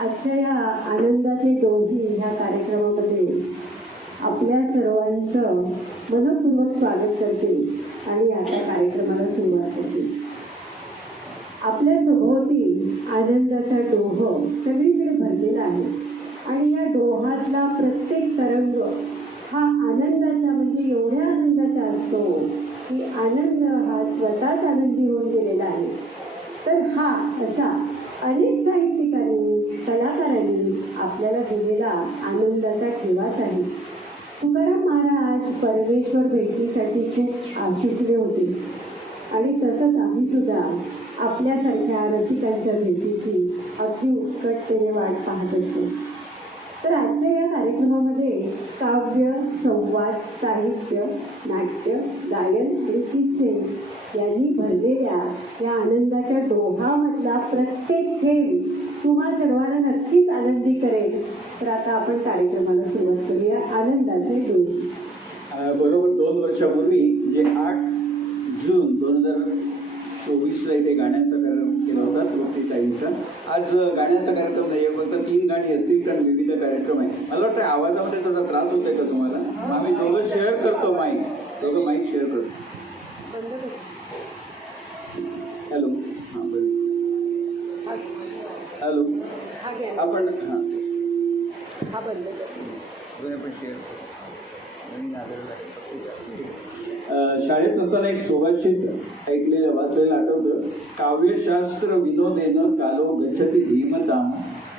आजच्या या आनंदाचे डोही ह्या कार्यक्रमामध्ये आपल्या सर्वांचं मनपूर्वक स्वागत करते आणि आता कार्यक्रमाला सुरुवात करते. आपल्या सभोवती आनंदाचा डोह सगळीकडे भरलेला आहे आणि या डोहातला प्रत्येक तरंग हा आनंदाचा म्हणजे एवढ्या आनंदाचा असतो की आनंद हा स्वतःच आनंदी होऊन गेलेला आहे. तर हा असा अनेक साहित्यिकांनी कलाकारांनी आपल्याला दिलेला आनंदाचा ठेवाच आहे. तुकाराम महाराज परमेश्वर भेटीसाठी खूप आसुसले होते आणि तसंच आम्ही सुद्धा आपल्यासारख्या रसिकांच्या भेटीची अगदी उत्कटतेने वाट पाहत असतो. तर आजच्या या कार्यक्रमामध्ये काव्य, संवाद, साहित्य, नाट्य, गायन आणि किस्से यांनी भरलेल्या या आनंदाच्या डोहामधला प्रत्येक थेंब तुम्हा सर्वांना नक्कीच आनंदी करेल. तर आता आपण कार्यक्रमाला सुरुवात करूया. आनंदाचे डोहे. बरोबर 2 वर्षापूर्वी म्हणजे 8 जून 2024ला इथे गाण्याचा कार्यक्रम केला होता तृप्तीताईंचा. आज गाण्याचा कार्यक्रम नाही आहे, फक्त 3 गाणी असतील कारण विविध कार्यक्रम आहे. मला वाटतं आवाजामध्ये थोडा त्रास होतोय का तुम्हाला? आम्ही दोघं शेअर करतो माईक, दोघं माईक शेअर करतो. हॅलो, हां बरं, हॅलो, आपण हां आपण शेअर शाळेत असताना एक सुभाषित ऐकलेलं वाचलेलं आठवतं. काव्यशास्त्र विनोदेन कालो गच्छति धीमताम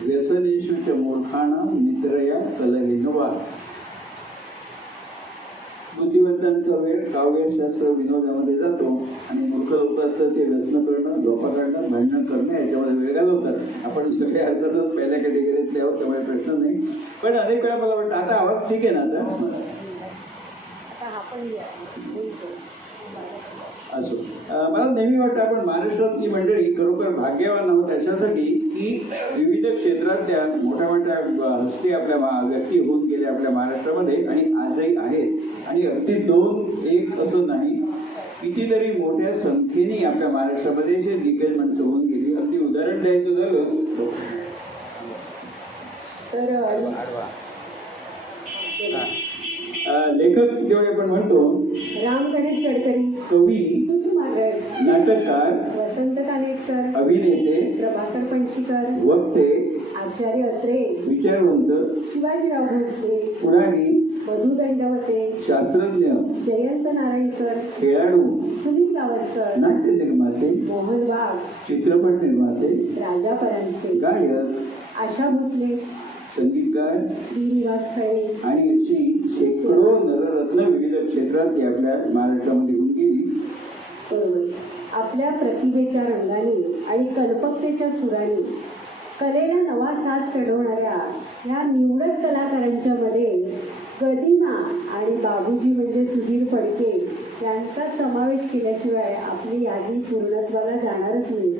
व्यसनेषु च मूर्खाणां निद्रया कलहेनवा. बुद्धिवंतांचा वेळ काव्यशास्त्र विनोदामध्ये जातो आणि मूर्ख लोक असतात ते व्यसन करणं, झोपा काढणं, भांडणं करणं याच्यामध्ये वेळ घालवतात. आपण सगळे अर्थातच पहिल्या कॅटेगरीतले आहोत, त्यामुळे प्रश्न नाही. पण अनेक वेळा मला वाटतं आता आवाज ठीक आहे ना? आता असो, मला नेहमी वाटतं आपण महाराष्ट्रातली मंडळी खरोखर भाग्यवान आहोत अशासाठी की विविध क्षेत्रातल्या मोठ्या मोठ्या हस्ती आपल्या व्यक्ती होऊन गेल्या आपल्या महाराष्ट्रामध्ये आणि आजही आहेत. आणि अगदी 2-1 असं नाही, कितीतरी मोठ्या संख्येने आपल्या महाराष्ट्रामध्ये जे दिग्गज माणसं होऊन गेली. अगदी उदाहरण द्यायचं झालं तर लेखक जेवढे आपण म्हणतो राम गणेश गडकरी, कवी, कुसुमाग्रज, नाटककार वसंत कानेटकर, अभिनेते प्रभाकर पणशीकर, वक्ते, आचार्य अत्रे, विचारवंत, शिवाजीराव भोसले, पुढारी, मधु दंडवते, शास्त्रज्ञ, जयंत नारायणकर, खेळाडू, सुनील गावस्कर, नाट्य निर्माते, मोहन वाघ, चित्रपट निर्माते, राजा परांजपे, गायक, आशा भोसले, संगीतकार, श्रीनिवास खळे आणि अशी शेकडो नररत्न विविध क्षेत्रात ती आपल्या महाराष्ट्रामध्ये होऊन गेली. बरोबर. आपल्या प्रतिभेच्या रंगाने आणि कल्पकतेच्या सुराने कलेला नवा साथ चढवणाऱ्या ह्या निवडक कलाकारांच्या मध्ये गदिमा आणि बाबूजी म्हणजे सुधीर फडके यांचा समावेश केल्याशिवाय आपली यादी पूर्णत्वाला जाणारच नाही.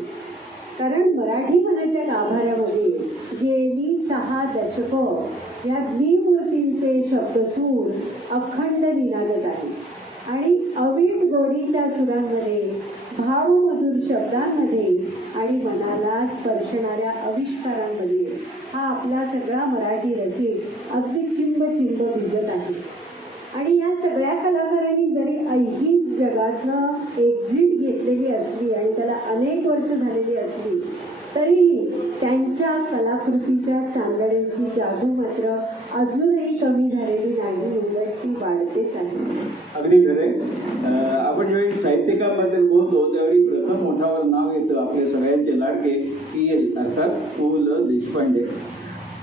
कारण मराठी मनाच्या गाभाऱ्यामध्ये गेली 6 दशकं या द्विमूर्तींचे शब्दसूर अखंड निनादत आहे आणि अवीट गोडीच्या सुरांमध्ये, भावमधुर शब्दांमध्ये आणि मनाला स्पर्शणाऱ्या आविष्कारांमध्ये हा आपला सगळा मराठी रसिक अगदी चिंब चिंब भिजत आहे. आणि या सगळ्या कलाकारांनी जरी ऐहिक जगातनं एक्झिट घेतलेली असली आणि त्याला अनेक वर्ष झालेली असली तरीही त्यांच्या कलाकृतीच्या चांदण्यांची जादू मात्र अजूनही कमी झालेली नाही, उलट ती वाढतेच आहे. अगदी खरे. आपण ज्यावेळी साहित्यिकांबद्दल बोलतो त्यावेळी प्रथम मोठावर नाव येतं आपले सगळ्यांचे लाडके PL अर्थात पु ल देशपांडे.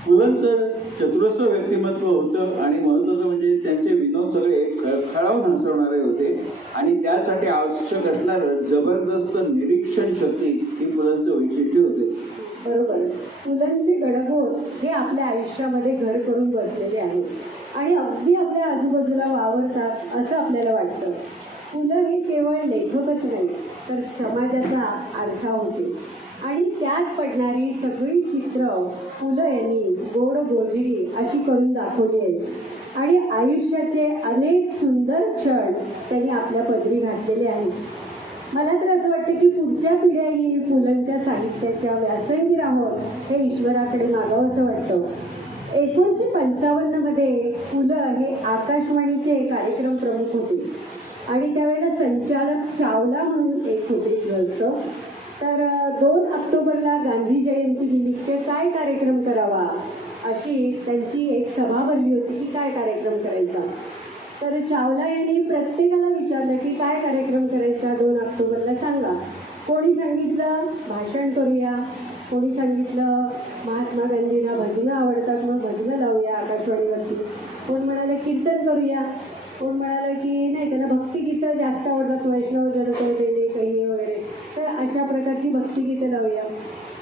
पुलंचं चतुरस्र व्यक्तिमत्व होतं आणि महत्त्वाचं म्हणजे त्यांचे विनोद सगळे खळखळावून हसवणारे होते आणि त्यासाठी आवश्यक असणारं जबरदस्त निरीक्षण शक्ती ही पुलंचं वैशिष्ट्य होते. बरोबर. पुलंचे गडगोट हे आपल्या आयुष्यामध्ये घर करून बसलेले आहेत आणि अगदी आपल्या आजूबाजूला वावरतात असं आपल्याला वाटतं. पुलं हे केवळ लेखकच नाही तर समाजाचा आरसा होते आणि त्यात पडणारी सगळी चित्र पुलं यांनी गोड गोजिरी अशी करून दाखवली आहेत आणि आयुष्याचे अनेक सुंदर क्षण त्यांनी आपल्या पदरी घातलेले आहेत. मला तर असं वाटतं की पुढच्या पिढ्याही पुलंच्या साहित्याच्या व्यासंगी राहावं हे ईश्वराकडे मागावं असं वाटतं. 1955 पु ल हे आकाशवाणीचे कार्यक्रम प्रमुख होते आणि त्यावेळेला संचालक चावला म्हणून एक होते गृहस्थ. तर 2 ऑक्टोबरला गांधी जयंतीनिमित्त काय कार्यक्रम करावा अशी त्यांची एक सभा भरली होती की काय कार्यक्रम करायचा. तर चावला यांनी प्रत्येकाला विचारलं की काय कार्यक्रम करायचा 2 ऑक्टोबरला सांगा. कोणी सांगितलं भाषण करूया, कोणी सांगितलं महात्मा गांधींना भजनं आवडतात मग भजनं लावूया आकाशवाणीवरती, कोण म्हणाले कीर्तन करूया, कोण म्हणालं की नाही त्यांना भक्तिगीतं जास्त आवडतात वैष्णव जनतो देणे काही वगैरे, तर अशा प्रकारची भक्तिगीतं लावूया.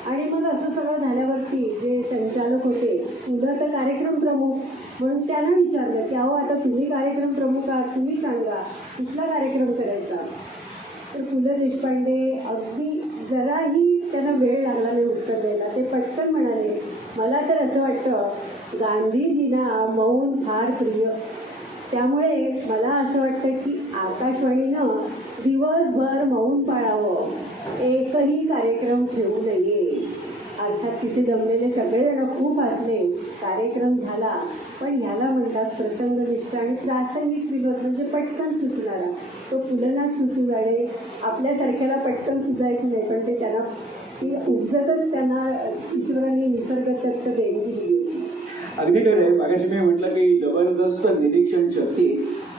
आणि मग असं सगळं झाल्यावरती जे संचालक होते उद्या तर कार्यक्रम प्रमुख म्हणून त्यांना विचारलं की अहो आता तुम्ही कार्यक्रम प्रमुख आहात, तुम्ही सांगा कुठला कार्यक्रम करायचा. तर पु ल देशपांडे अगदी जराही त्यांना वेळ लागला नाही उत्तर द्यायला. ते पटकन म्हणाले मला तर असं वाटतं गांधीजींना मौन फार प्रिय, त्यामुळे मला असं वाटतं की आकाशवाणीनं दिवसभर मौन पाळावं, एकही कार्यक्रम ठेवू नये. अर्थात तिथे जमलेले सगळेजण खूप हसले, कार्यक्रम झाला. पण ह्याला म्हणतात प्रसंगनिष्ठ आणि प्रासंगिक विनोद, म्हणजे पटकन सुचणारा. तो पुलंना सुचू जाणे, आपल्यासारख्याला पटकन सुचायचं नाही, पण ते त्यांना ती उपजतच त्यांना ईश्वरांनी निसर्गदत्त देणगी दिली. अगदी खरं आहे. मागाशी मी म्हटलं की जबरदस्त निरीक्षण शक्ती.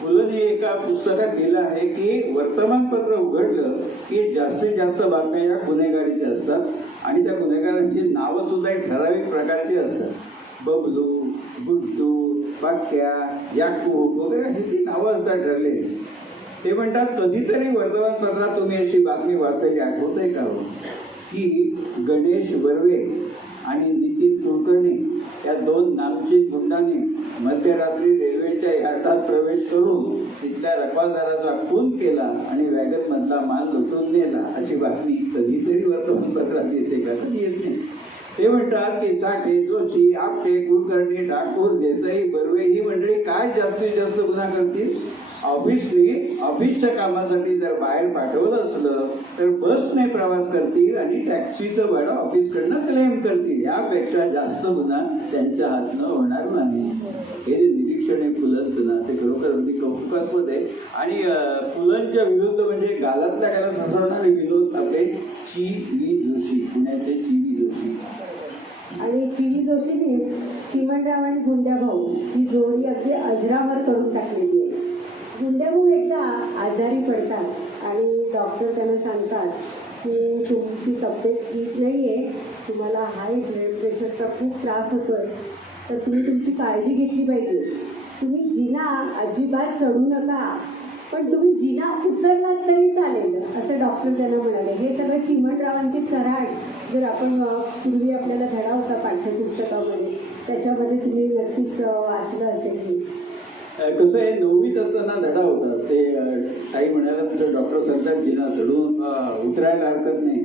पुलंनी एका पुस्तकात लिहिलं आहे की वर्तमानपत्र उघडलं की जास्तीत जास्त बातम्या या गुन्हेगारीच्या असतात आणि त्या गुन्हेगारांची नावं सुद्धा एक ठराविक प्रकारची असतात. बबलू, गुड्डू, पाक्या, याकूब वगैरे अशी ती नावं असतात ठरलेली. ते म्हणतात कधीतरी वर्तमानपत्रात तुम्ही अशी बातमी वाचलेली आठवतंय का हो की गणेश बर्वे आणि नितीन कुलकर्णी या 2 नामचीन गुंडांनी मध्यरात्री रेल्वेच्या यार्डात प्रवेश करून तिथल्या रखवालदाराचा खून केला आणि वॅगनमधला माल लुटून नेला, अशी बातमी कधीतरी वर्तमानपत्रात येते का? कधी येत नाही. ते म्हणतात की साठे, जोशी, आपटे, कुलकर्णी, ठाकूर, देसाई, बर्वे ही मंडळी काय जास्तीत जास्त गुन्हा करतील? ऑफिसच्या कामासाठी जर बाहेर पाठवलं असलं तर बसने प्रवास करतील आणि टॅक्सीचं भाडं ऑफिसकडनं क्लेम करतील. यापेक्षा जास्त गुन्हा त्यांच्या हातनं होणार नाही. हे जे निरीक्षण आहे पुलंचं ना, ते खरोखर अगदी कौतुकास्पद आहे. आणि पुलंच्या विरुद्ध म्हणजे गालातल्या गालात हसवणारे विनोद आपले ची वी जोशी, पुण्याचे ची वी जोशी. आणि ची वी जोशीने चिमणराव आणि गुंड्याभाऊ ही जोडी अगदी अजरामर करून टाकलेली आहे. गुंड्याभाऊ एकदा आजारी पडतात आणि डॉक्टर त्यांना सांगतात की तुमची तब्येत ठीक नाही आहे, तुम्हाला हाय ब्लड प्रेशरचा खूप त्रास होतो आहे, तर तुम्ही तुमची काळजी घेतली पाहिजे. तुम्ही जिना अजिबात चढू नका, पण तुम्ही जिना उतरलात तरी चालेल, असं डॉक्टर त्यांना म्हणाले. हे सगळं चिमणरावांची चराट जर आपण पूर्वी आपल्याला धडा होता पाठ्यपुस्तकामध्ये, त्याच्यामध्ये तुम्ही नक्कीच वाचलं असेल. की कसं आहे, 9वीत असताना धडा होता. ते ताई म्हणायला तसं डॉक्टर सांगतात जिना चढून उतरायला हरकत नाही.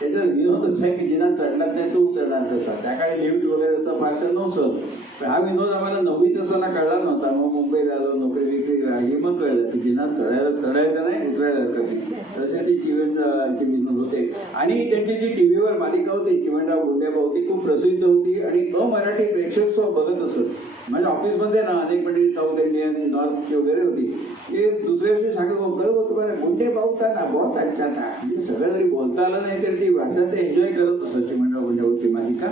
त्याचा विनोदच आहे की जिना चढलाच नाही तो उतरणार कसा. त्या काळी लिफ्ट वगैरे असं फारसं नव्हतं. पण हा विनोद आम्हाला 9वीत असताना कळला नव्हता. मग मुंबईला आलो, नोकरी विक्री राहिली, मग कळलं की जिना चढायचं नाही, उतरायला हरकत नाही. तसे ते चिमणचे विनोद होते. आणि त्यांची जी टीव्हीवर मालिका होती चिमणराव गुंड्याभाऊ, ती खूप प्रसिद्ध होती आणि अमराठी प्रेक्षक सो बघत असत. म्हणजे ऑफिसमध्ये ना अनेक मंडळी साऊथ इंडियन, नॉर्थची वगैरे होती. ते दुसऱ्या दिवशी सांगत तुम्हाला गुंडेभाऊ का ना बहुत अच्छा था. म्हणजे सगळं जरी बोलता आलं नाही तरी ती भाषा ते एन्जॉय करत असत चिमणराव गुंड्याभाऊची मालिका.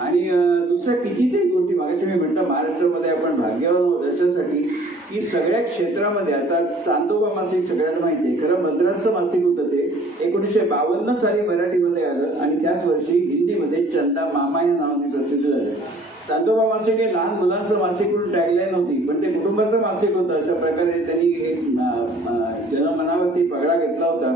आणि दुसऱ्या कितीतरी गोष्टी मागाशी मी म्हटलं महाराष्ट्रामध्ये आपण भाग्यवान आहोत अशासाठी की सगळ्या क्षेत्रामध्ये आता चांदोबा मासिक सगळ्यांना माहिती आहे. खरं मद्रासचं मासिक होतं ते 1952 साली मराठीमध्ये आलं आणि त्याच वर्षी हिंदीमध्ये चंदा मामा या नावाने प्रसिद्ध झालं. चांदोबा मासिक हे लहान मुलांचं मासिक म्हणून टॅगलाईन होती, पण ते कुटुंबाचं मासिक होतं. अशा प्रकारे त्यांनी एक जनमनावरती पगडा घेतला होता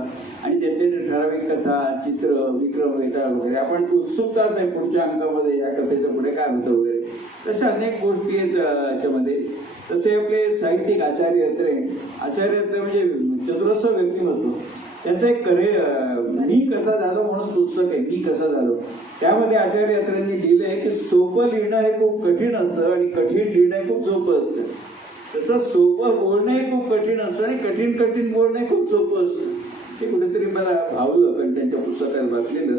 आणि त्यातले ठराविक कथा, चित्र, विक्रम, वेताळ वगैरे. आपण उत्सुकताच आहे पुढच्या अंकामध्ये या कथेचं पुढे काय होतं वगैरे, तशा अनेक गोष्टी आहेत याच्यामध्ये. तसे आपले साहित्यिक आचार्य अत्रे म्हणजे चतुरस्र व्यक्तिमत्व. त्याचं एक मी कसा झालो म्हणून पुस्तक आहे, मी कसा झालो. त्यामध्ये आचार्य अत्रेंनी लिहिलंय की सोपं लिहिणं हे खूप कठीण असतं आणि कठीण लिहिणं हे खूप सोपं असतं. तसं सोपं बोलणं हे खूप कठीण असतं आणि कठीण बोलणं हे खूप सोपं असतं. हे कुठेतरी मला भावलं, कारण त्यांच्या पुस्तकात वाचलेलं.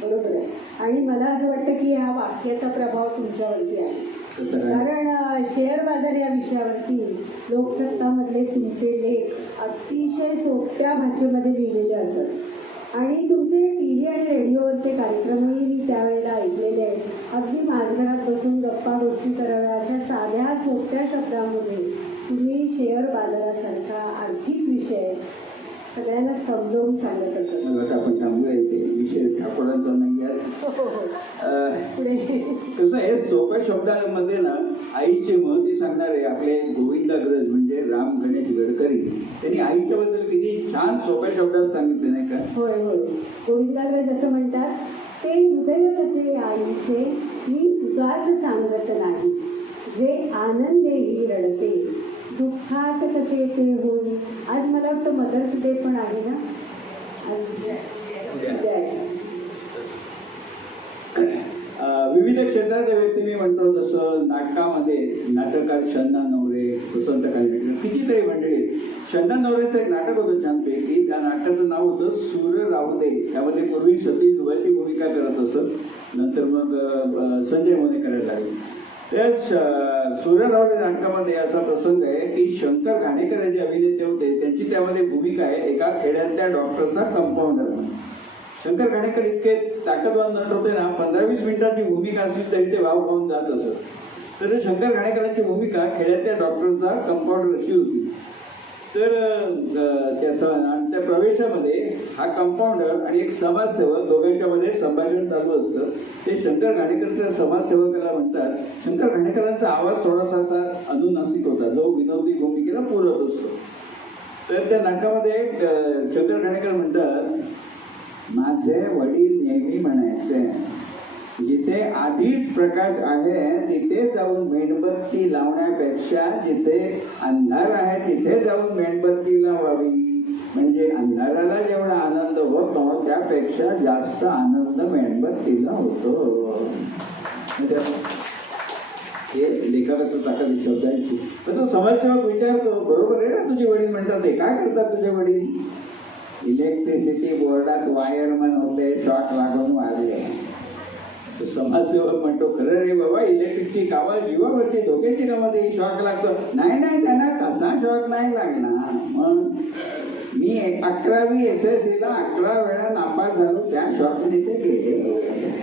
बरोबर आहे. आणि मला असं वाटतं की ह्या वाक्याचा प्रभाव तुमच्यावरती आहे. कसं काय? कारण शेअर बाजार या विषयावरती लोकसत्तामधले तुमचे लेख अतिशय सोप्या भाषेमध्ये लिहिलेले असत आणि तुमचे टी व्ही आणि रेडिओवरचे कार्यक्रमही मी त्यावेळेला ऐकलेले आहेत. अगदी माझघरात बसून गप्पा गोष्टी कराव्या अशा साध्या सोप्या शब्दामध्ये तुम्ही शेअर बाजारासारखा आर्थिक विषय सगळ्यांना समजावून सांगत असत. मला वाटतं आपण थांबूया इथे, विषय ठाकूरांचा नाही आहे. पुढे कसं आहे, सोप्या शब्दामध्ये ना आईचे महत्त्व सांगणारे आपले गोविंदाग्रज म्हणजे राम गणेश गडकरी, त्यांनी आईच्या बद्दल किती छान सोप्या शब्दात सांगितले नाही का? होय होय. गोविंदाग्रज असं म्हणतात, ते हृदय कसे आईचे मी उगाच सांगत नाही, जे आनंदेही रडते दुःखात कसे ते होई. आज मला वाटतं मदर्स डे पण आहे ना, आज उद्या आहे. विविध क्षेत्रातले व्यक्ती मी म्हणतो तसं नाटकामध्ये नाटककार शन्ना नवरे, वसंत कानेटकर, कितीतरी मंडळी आहेत. शन्ना नवरेचं एक नाटक होतं छानपैकी, त्या नाटकाचं नाव होतं सूर राहू दे. त्यामध्ये पूर्वी सतीश दुबाची भूमिका करत असत, नंतर मग संजय मोने करायला लागले. त्या सूर्यरावले नाटकामध्ये असा प्रसंग आहे की शंकर घाणेकर जे अभिनेते होते त्यांची त्यामध्ये भूमिका आहे एका खेड्यातल्या डॉक्टरचा कंपाऊंडर म्हणून. शंकर घाणेकर इतके ताकदवान नट होते ना, 15-20 मिनिटाची भूमिका असली तरी ते वाव खाऊन जात असत. तर ते शंकर घाणेकरांची भूमिका खेड्यातल्या डॉक्टरचा कंपाऊंडर अशी होती. तर त्या प्रवेशामध्ये हा कंपाऊंडर आणि एक समाजसेवक दोघांच्या मध्ये संभाषण चालू असतं. ते शंकर घाणेकरच्या समाजसेवकाला म्हणतात, शंकर घाणेकरांचा आवाज थोडासा असा अनुनासिक होता जो विनोदी भूमिकेला पूरक असतो. तर त्या नाटकामध्ये शंकर घाणेकर म्हणतात, माझे वडील नेहमी म्हणायचे, जिथे आधीच प्रकाश आहे तिथे जाऊन मेणबत्ती लावण्यापेक्षा जिथे अंधार आहे तिथे जाऊन मेणबत्ती लावावी. म्हणजे अंधाराला जेवढा आनंद होतो त्यापेक्षा जास्त आनंद मेणबत्तीला होतो. म्हणजे हे लेखकाचं ताकद शब्दांची. तर तो समाजसेवक विचारतो, बरोबर आहे ना तुझे वडील म्हणतात, ते काय करतात तुझे वडील? इलेक्ट्रिसिटी बोर्डात वायरमन होते, शॉक लागून वारले. तो समाजसेवक म्हणतो, खरं रे बाबा, इलेक्ट्रिकची कामं जीवावरची धोक्याची कामं, ते शॉक लागतो. नाही त्यांना तसा शॉक नाही लागणार. मग मी 11वी SSLCला 11 वेळा नापास झालो, त्या शॉकने ते गेले.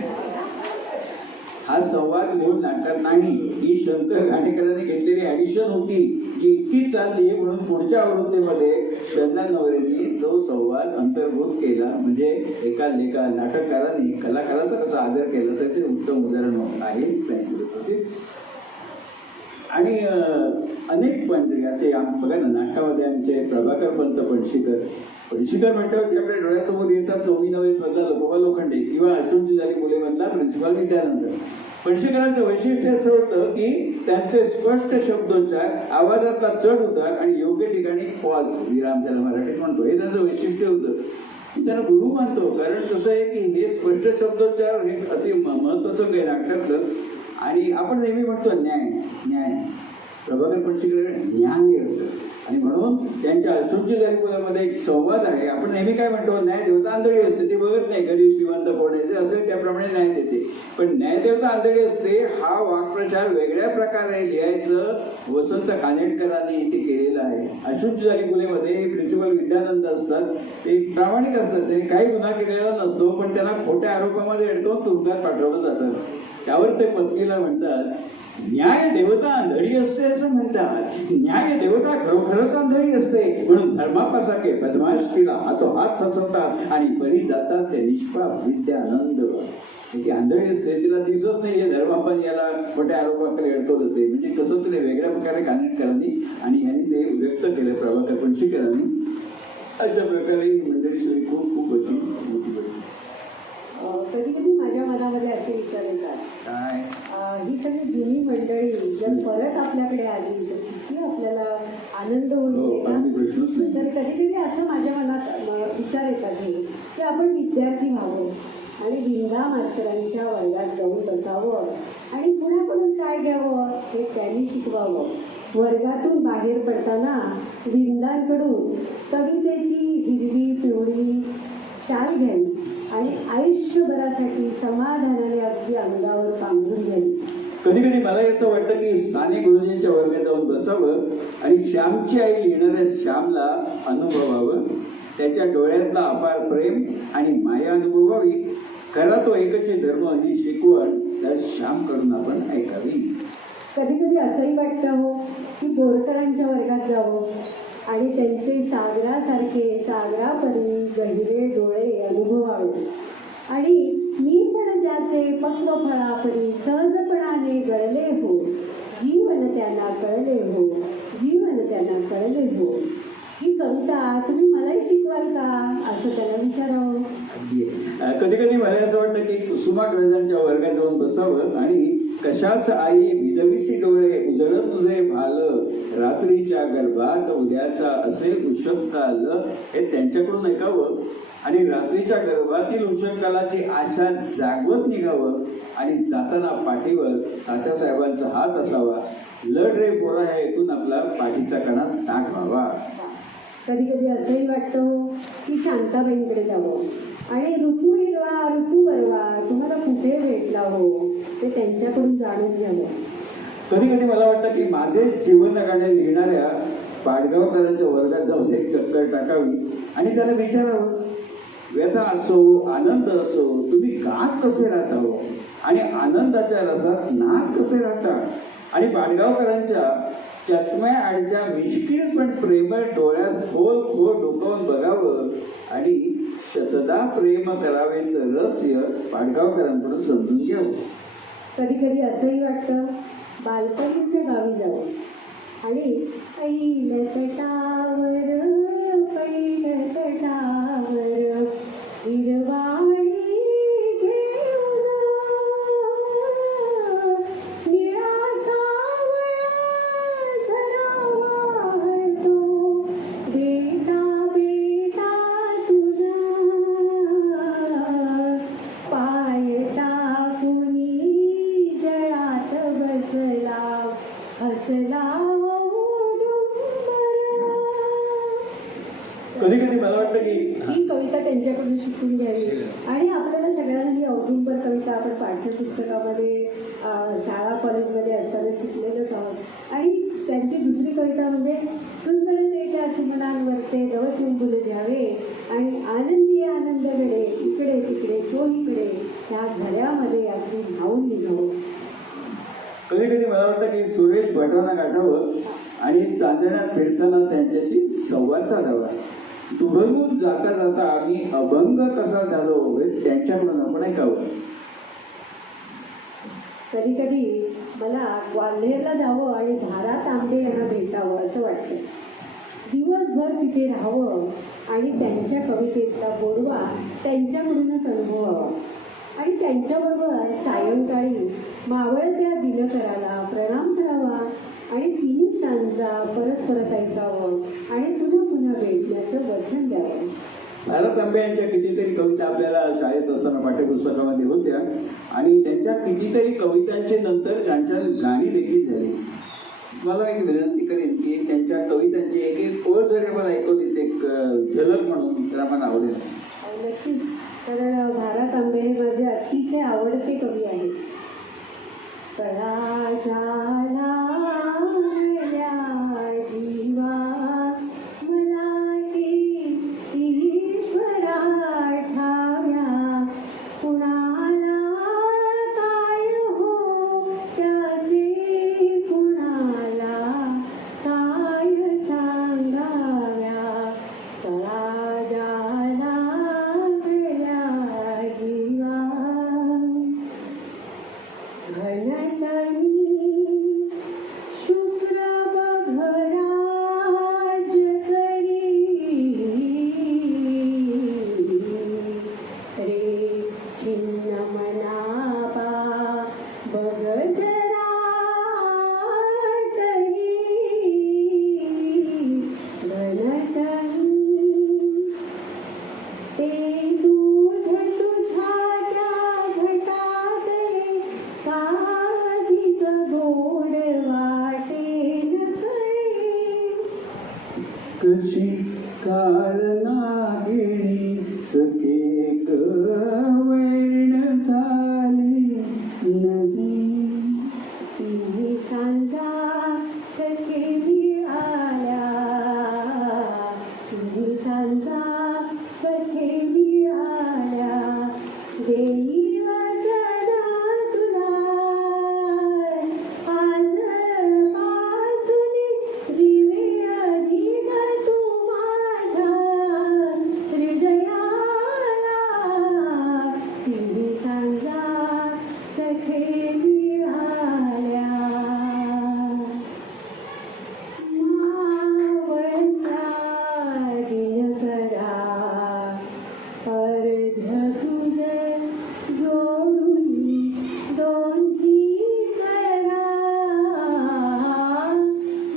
हा संवाद मूळ नाटकात नाही, ही शंकर घाणेकरांनी घेतलेली ऍडिशन होती जी इतकी चालली म्हणून पुढच्या आवृत्तीमध्ये शन्ना नवरेंनी तो संवाद अंतर्भूत केला. म्हणजे एका नाटककारांनी कलाकाराचा कसा आदर केला तर ते उत्तम उदाहरण आहे. आणि अनेक मंडळी आता बघा ना, नाटकामध्ये आमचे प्रभाकर पंत पणशीकर म्हटल्यावर ते आपल्या डोळ्यासमोर येतात. नोमी नवेज मधला लोकोबा लोखंडे किंवा अश्रूंची झाली मुले मधला प्रिन्सिपाल विद्यानंद. पणशीकरांचं वैशिष्ट्य असं होतं की त्यांचे स्पष्ट शब्दोच्चार, आवाजातला चढ उतार आणि योग्य ठिकाणी पॉज, विराम त्याला मराठीत म्हणतो, हे त्यांचं वैशिष्ट्य होतं. मी त्यांना गुरु मानतो, कारण कसं आहे की हे स्पष्ट शब्दोच्चार हे अति महत्वाचं काही नाटकातलं. आणि आपण नेहमी म्हणतो न्याय, प्रभाकर पणशीकर न्याय होतं. आणि म्हणून त्यांच्या अश्रूंची झाली मुलामध्ये एक संवाद आहे. आपण नेहमी काय म्हणतो, न्यायदेवता आंधळी असते, ती बघत नाही गरीब श्रीमंत कोणाचे असेल त्याप्रमाणे न्याय देते. पण न्यायदेवता आंधळी असते हा वाक्प्रचार वेगळ्या प्रकारे लिहायचं वसंत कानेटकरांनी इथे केलेलं आहे. अश्रूंची झाली मुलेमध्ये प्रिन्सिपल विद्यानंद असतात, ते प्रामाणिक असतात, त्यांनी काही गुन्हा केलेला नसतो, पण त्यांना खोट्या आरोपामध्ये अडकवून तुरुंगात पाठवलं जातं. त्यावर ते पत्नीला म्हणतात, न्याय देवता आंधळी असते असं म्हणतात. न्याय देवता खरोखरच आंधळी असते, म्हणून धर्मापासारखे बदमाश तिला हातोहात फसवतात आणि बरी जातात ते निष्पाप विद्यानंद. ती आंधळी असते, तिला दिसत नाही हे धर्मापण याला खोट्या आरोपाखाली अडकवत होते. म्हणजे कसं तरी वेगळ्या प्रकारे कानेटकरांनी आणि यांनी ते व्यक्त केलं प्रभाकर पणशीकरांनी. अशा प्रकारे ही मंडळी सगळी खूप अशी मोठी पडली. कधी कधी माझ्या मनामध्ये असे विचार येतात, काय ही सगळी जुनी मंडळी जर परत आपल्याकडे आली तर किती आपल्याला आनंद होईल ना. तर कधी कधी असं माझ्या मनात विचार येतात की आपण विद्यार्थी व्हावं आणि भिंगा मास्तरांच्या वर्गात जाऊन बसावं आणि पुण्याकडून काय घ्यावं हे त्यांनी शिकवावं. वर्गातून बाहेर पडताना विंदांकडून कवितेची हिरवी पिवळी शाल घ्यावी आणि आयुष्यभरासाठी समाधानाने अगदी अंगावर पांघरून घ्यावी. कधी कधी मला असं वाटतं की स्थानिक गुरुजींच्या वर्गात जाऊन बसावं आणि श्यामची आई लिहिणाऱ्या श्यामला अनुभवावं, त्याच्या डोळ्यातला अपार प्रेम आणि माया अनुभवावी. खरा तो एकच धर्म ही शिकवण त्या श्यामकडून आपण ऐकावी. कधी कधी असंही वाटतं हो की बोरकरांच्या वर्गात जावं आणि त्यांचे सागरासारखे सागरापरी गहिरे डोळे अनुभवावे आणि मी पण ज्याचे पक्व फळापरी सहजपणाने गळले हो, जीवन त्यांना कळले हो, जीवन त्यांना कळले हो. ही कविता तुम्ही मलाही शिकवाल का असं त्याला विचारावं. कधी कधी मला असं वाटतं की कुसुमाग्रजांच्या वर्गात जाऊन बसावं आणि कशाच आई विधविसी डोळे उजळ तुझे भाल, रात्रीच्या गर्भात उद्याचा असे उशकाल, हे त्यांच्याकडून ऐकावं आणि रात्रीच्या गर्भातील उशकालाची आशा जागवत निघावं आणि जाताना पाठीवर तात्यासाहेबांचा हात असावा. लढ रे पोरा ह्या ऐकून आपला पाठीचा कणा ताट व्हावा. कधी कधी असंही वाटतं की शांताबाईंकडे जावं आणि ऋतू हिरवा ऋतू बरवा तुम्हाला कुठे भेटला हो ते त्यांच्याकडून जाणून घ्यावं. कधी कधी मला वाटतं की माझे जीवन गाणे लिहिणाऱ्या पाडगावकरांच्या वर्गात जाऊन एक चक्कर टाकावी आणि त्याला विचारावं, व्यथा असो आनंद असो तुम्ही गात कसे राहता हो आणि आनंदाच्या रसात नात कसे राहता आणि पाडगावकरांच्या चष्म्या आडच्या मिश्किल पण प्रेमळ डोळ्यात खोल खोल डोकावून बघावं आणि शतदा प्रेम करावेचं रहस्य पाडगावकरांकडून समजून घ्यावं. कधी कधी असंही वाटतं बालपणीच्या गावी जावं आणि पहिलं तटावर हिरवाई घेऊन निळा सावळा झरा वाहतो बेटा बेटा तुझा पाय टाकून जळात बसला हसला. कधी कधी मला वाटतं की ही कविता त्यांच्याकडून शिकून घ्यावी आणि आपल्याला सगळ्यांना ही औदुंबर कविता आपण पाठ्यपुस्तकामध्ये शाळा कॉलेजमध्ये असताना शिकलेलंच आहोत. आणि त्यांची दुसरी कविता म्हणजे सुंदरतेच्या सुमनांवरचे दवचुंबुल द्यावे आणि आनंदी आनंद घडे इकडे तिकडे चोहीकडे ह्या झऱ्यामध्ये अगदी धावून निघावं. कधी कधी मला वाटतं की सुरेश भटांना गाठावं आणि चांदण्यात फिरताना त्यांच्याशी संवाद साधावा. दुहरून जाता जाता आम्ही अभंग कसा झालो हे त्यांच्याकडून आपण ऐकावं. कधी कधी मला ग्वाल्हेरला जावं आणि धारा तांबे यांना भेटावं असं वाटतं. दिवसभर तिथे राहावं आणि त्यांच्या कवितेतला गोडवा त्यांच्याकडूनच अनुभवावा आणि त्यांच्याबरोबर सायंकाळी मावळत्या दिनकराला प्रणाम करावा आणि तिन्ही सांजा परत परत ऐकावं आणि पुन्हा पुन्हा भेटण्याचं वचन द्यावं. भारत तांबे यांच्या कितीतरी कविता आपल्याला शाळेत असताना पाठ्यपुस्तकामध्ये होत्या आणि त्यांच्या कितीतरी कवितांचे नंतर छान छान गाणी देखील झाली. मला एक विनंती करेन की त्यांच्या कवितांची एक एक ओळ जरी मला ऐकवलीच एक झलक म्हणून तर आम्हाला आवडेल. नक्कीच, कारण भारत तांबे हे माझे अतिशय आवडते कवी आहेत. कळाच्या जीवा मला ईश्वरा ठाव्या कुणाला काय हो त्याचे कुणाला काय सांगाव्या. कळाच्या जीवा घनतनी शुक्र बघराज करी रे छिन्न मनापा बघ जरा तरी घनतनी ते दूध तुझ्या घटात काधिक गोड वाटेल जशी काळ नागिणी सखे वैरण झाली नदी. तिन्ही सांजा सखे मिळाल्या, तिन्ही सांजा सखे मिळाल्या, देई वचना तुला आज पासून जीवे अधिक तू माझ्या हृदयाला. तिन्ही सांजा सखे मिळाल्या, मावळता दिनकरा अर्ध्य तुझे जोडून दोन्ही करा,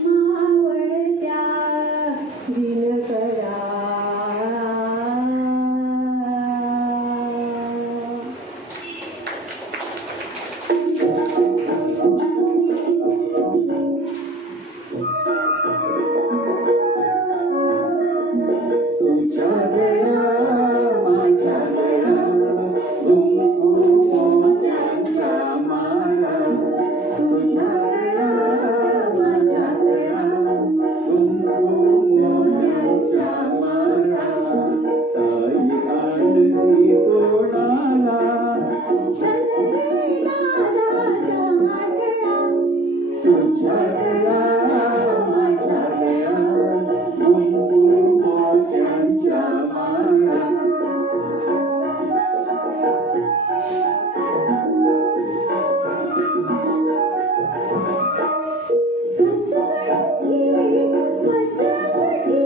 मावळत्या दिनकरा. तुझ्या गळा माझ्या गळा घुंगू मोत्यांचा माळा. तुझ्या गळा माझ्या गळा घुंगू मोत्यांचा माळा. ताई आणखी कोणाला चल रे दादाचा मांडळा, तुझ्या गळा माझ्या गळा घुंगू मोत्यांचा माळा. कचकटी कचकटी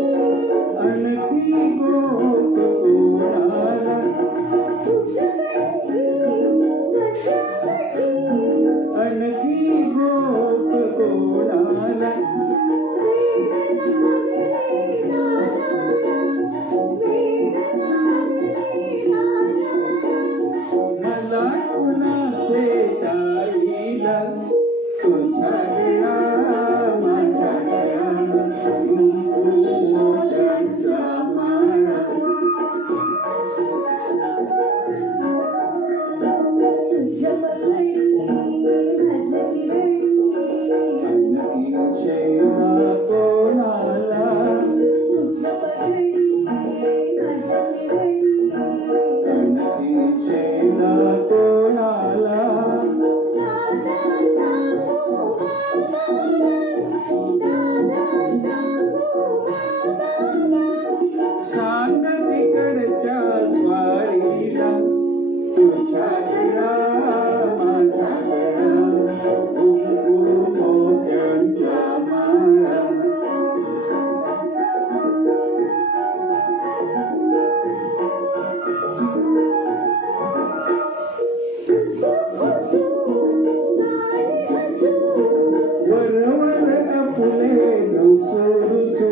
आणखी गोप कोणाला कचकटी कचकटी आणखी गोप कोणाला. मला कुणाचे टाळीला तुझ्या गळा माझ्या गळा घुंगू मोत्यांचा माळा. आणखी शेळा कोणाला आणखी शेळा कोणाला. सांग तिकडच्या स्वारीला तुझ्या गळा माझ्या गळा घुंगू मोत्यांचा माळा. वरवर फुले रुसू रुसू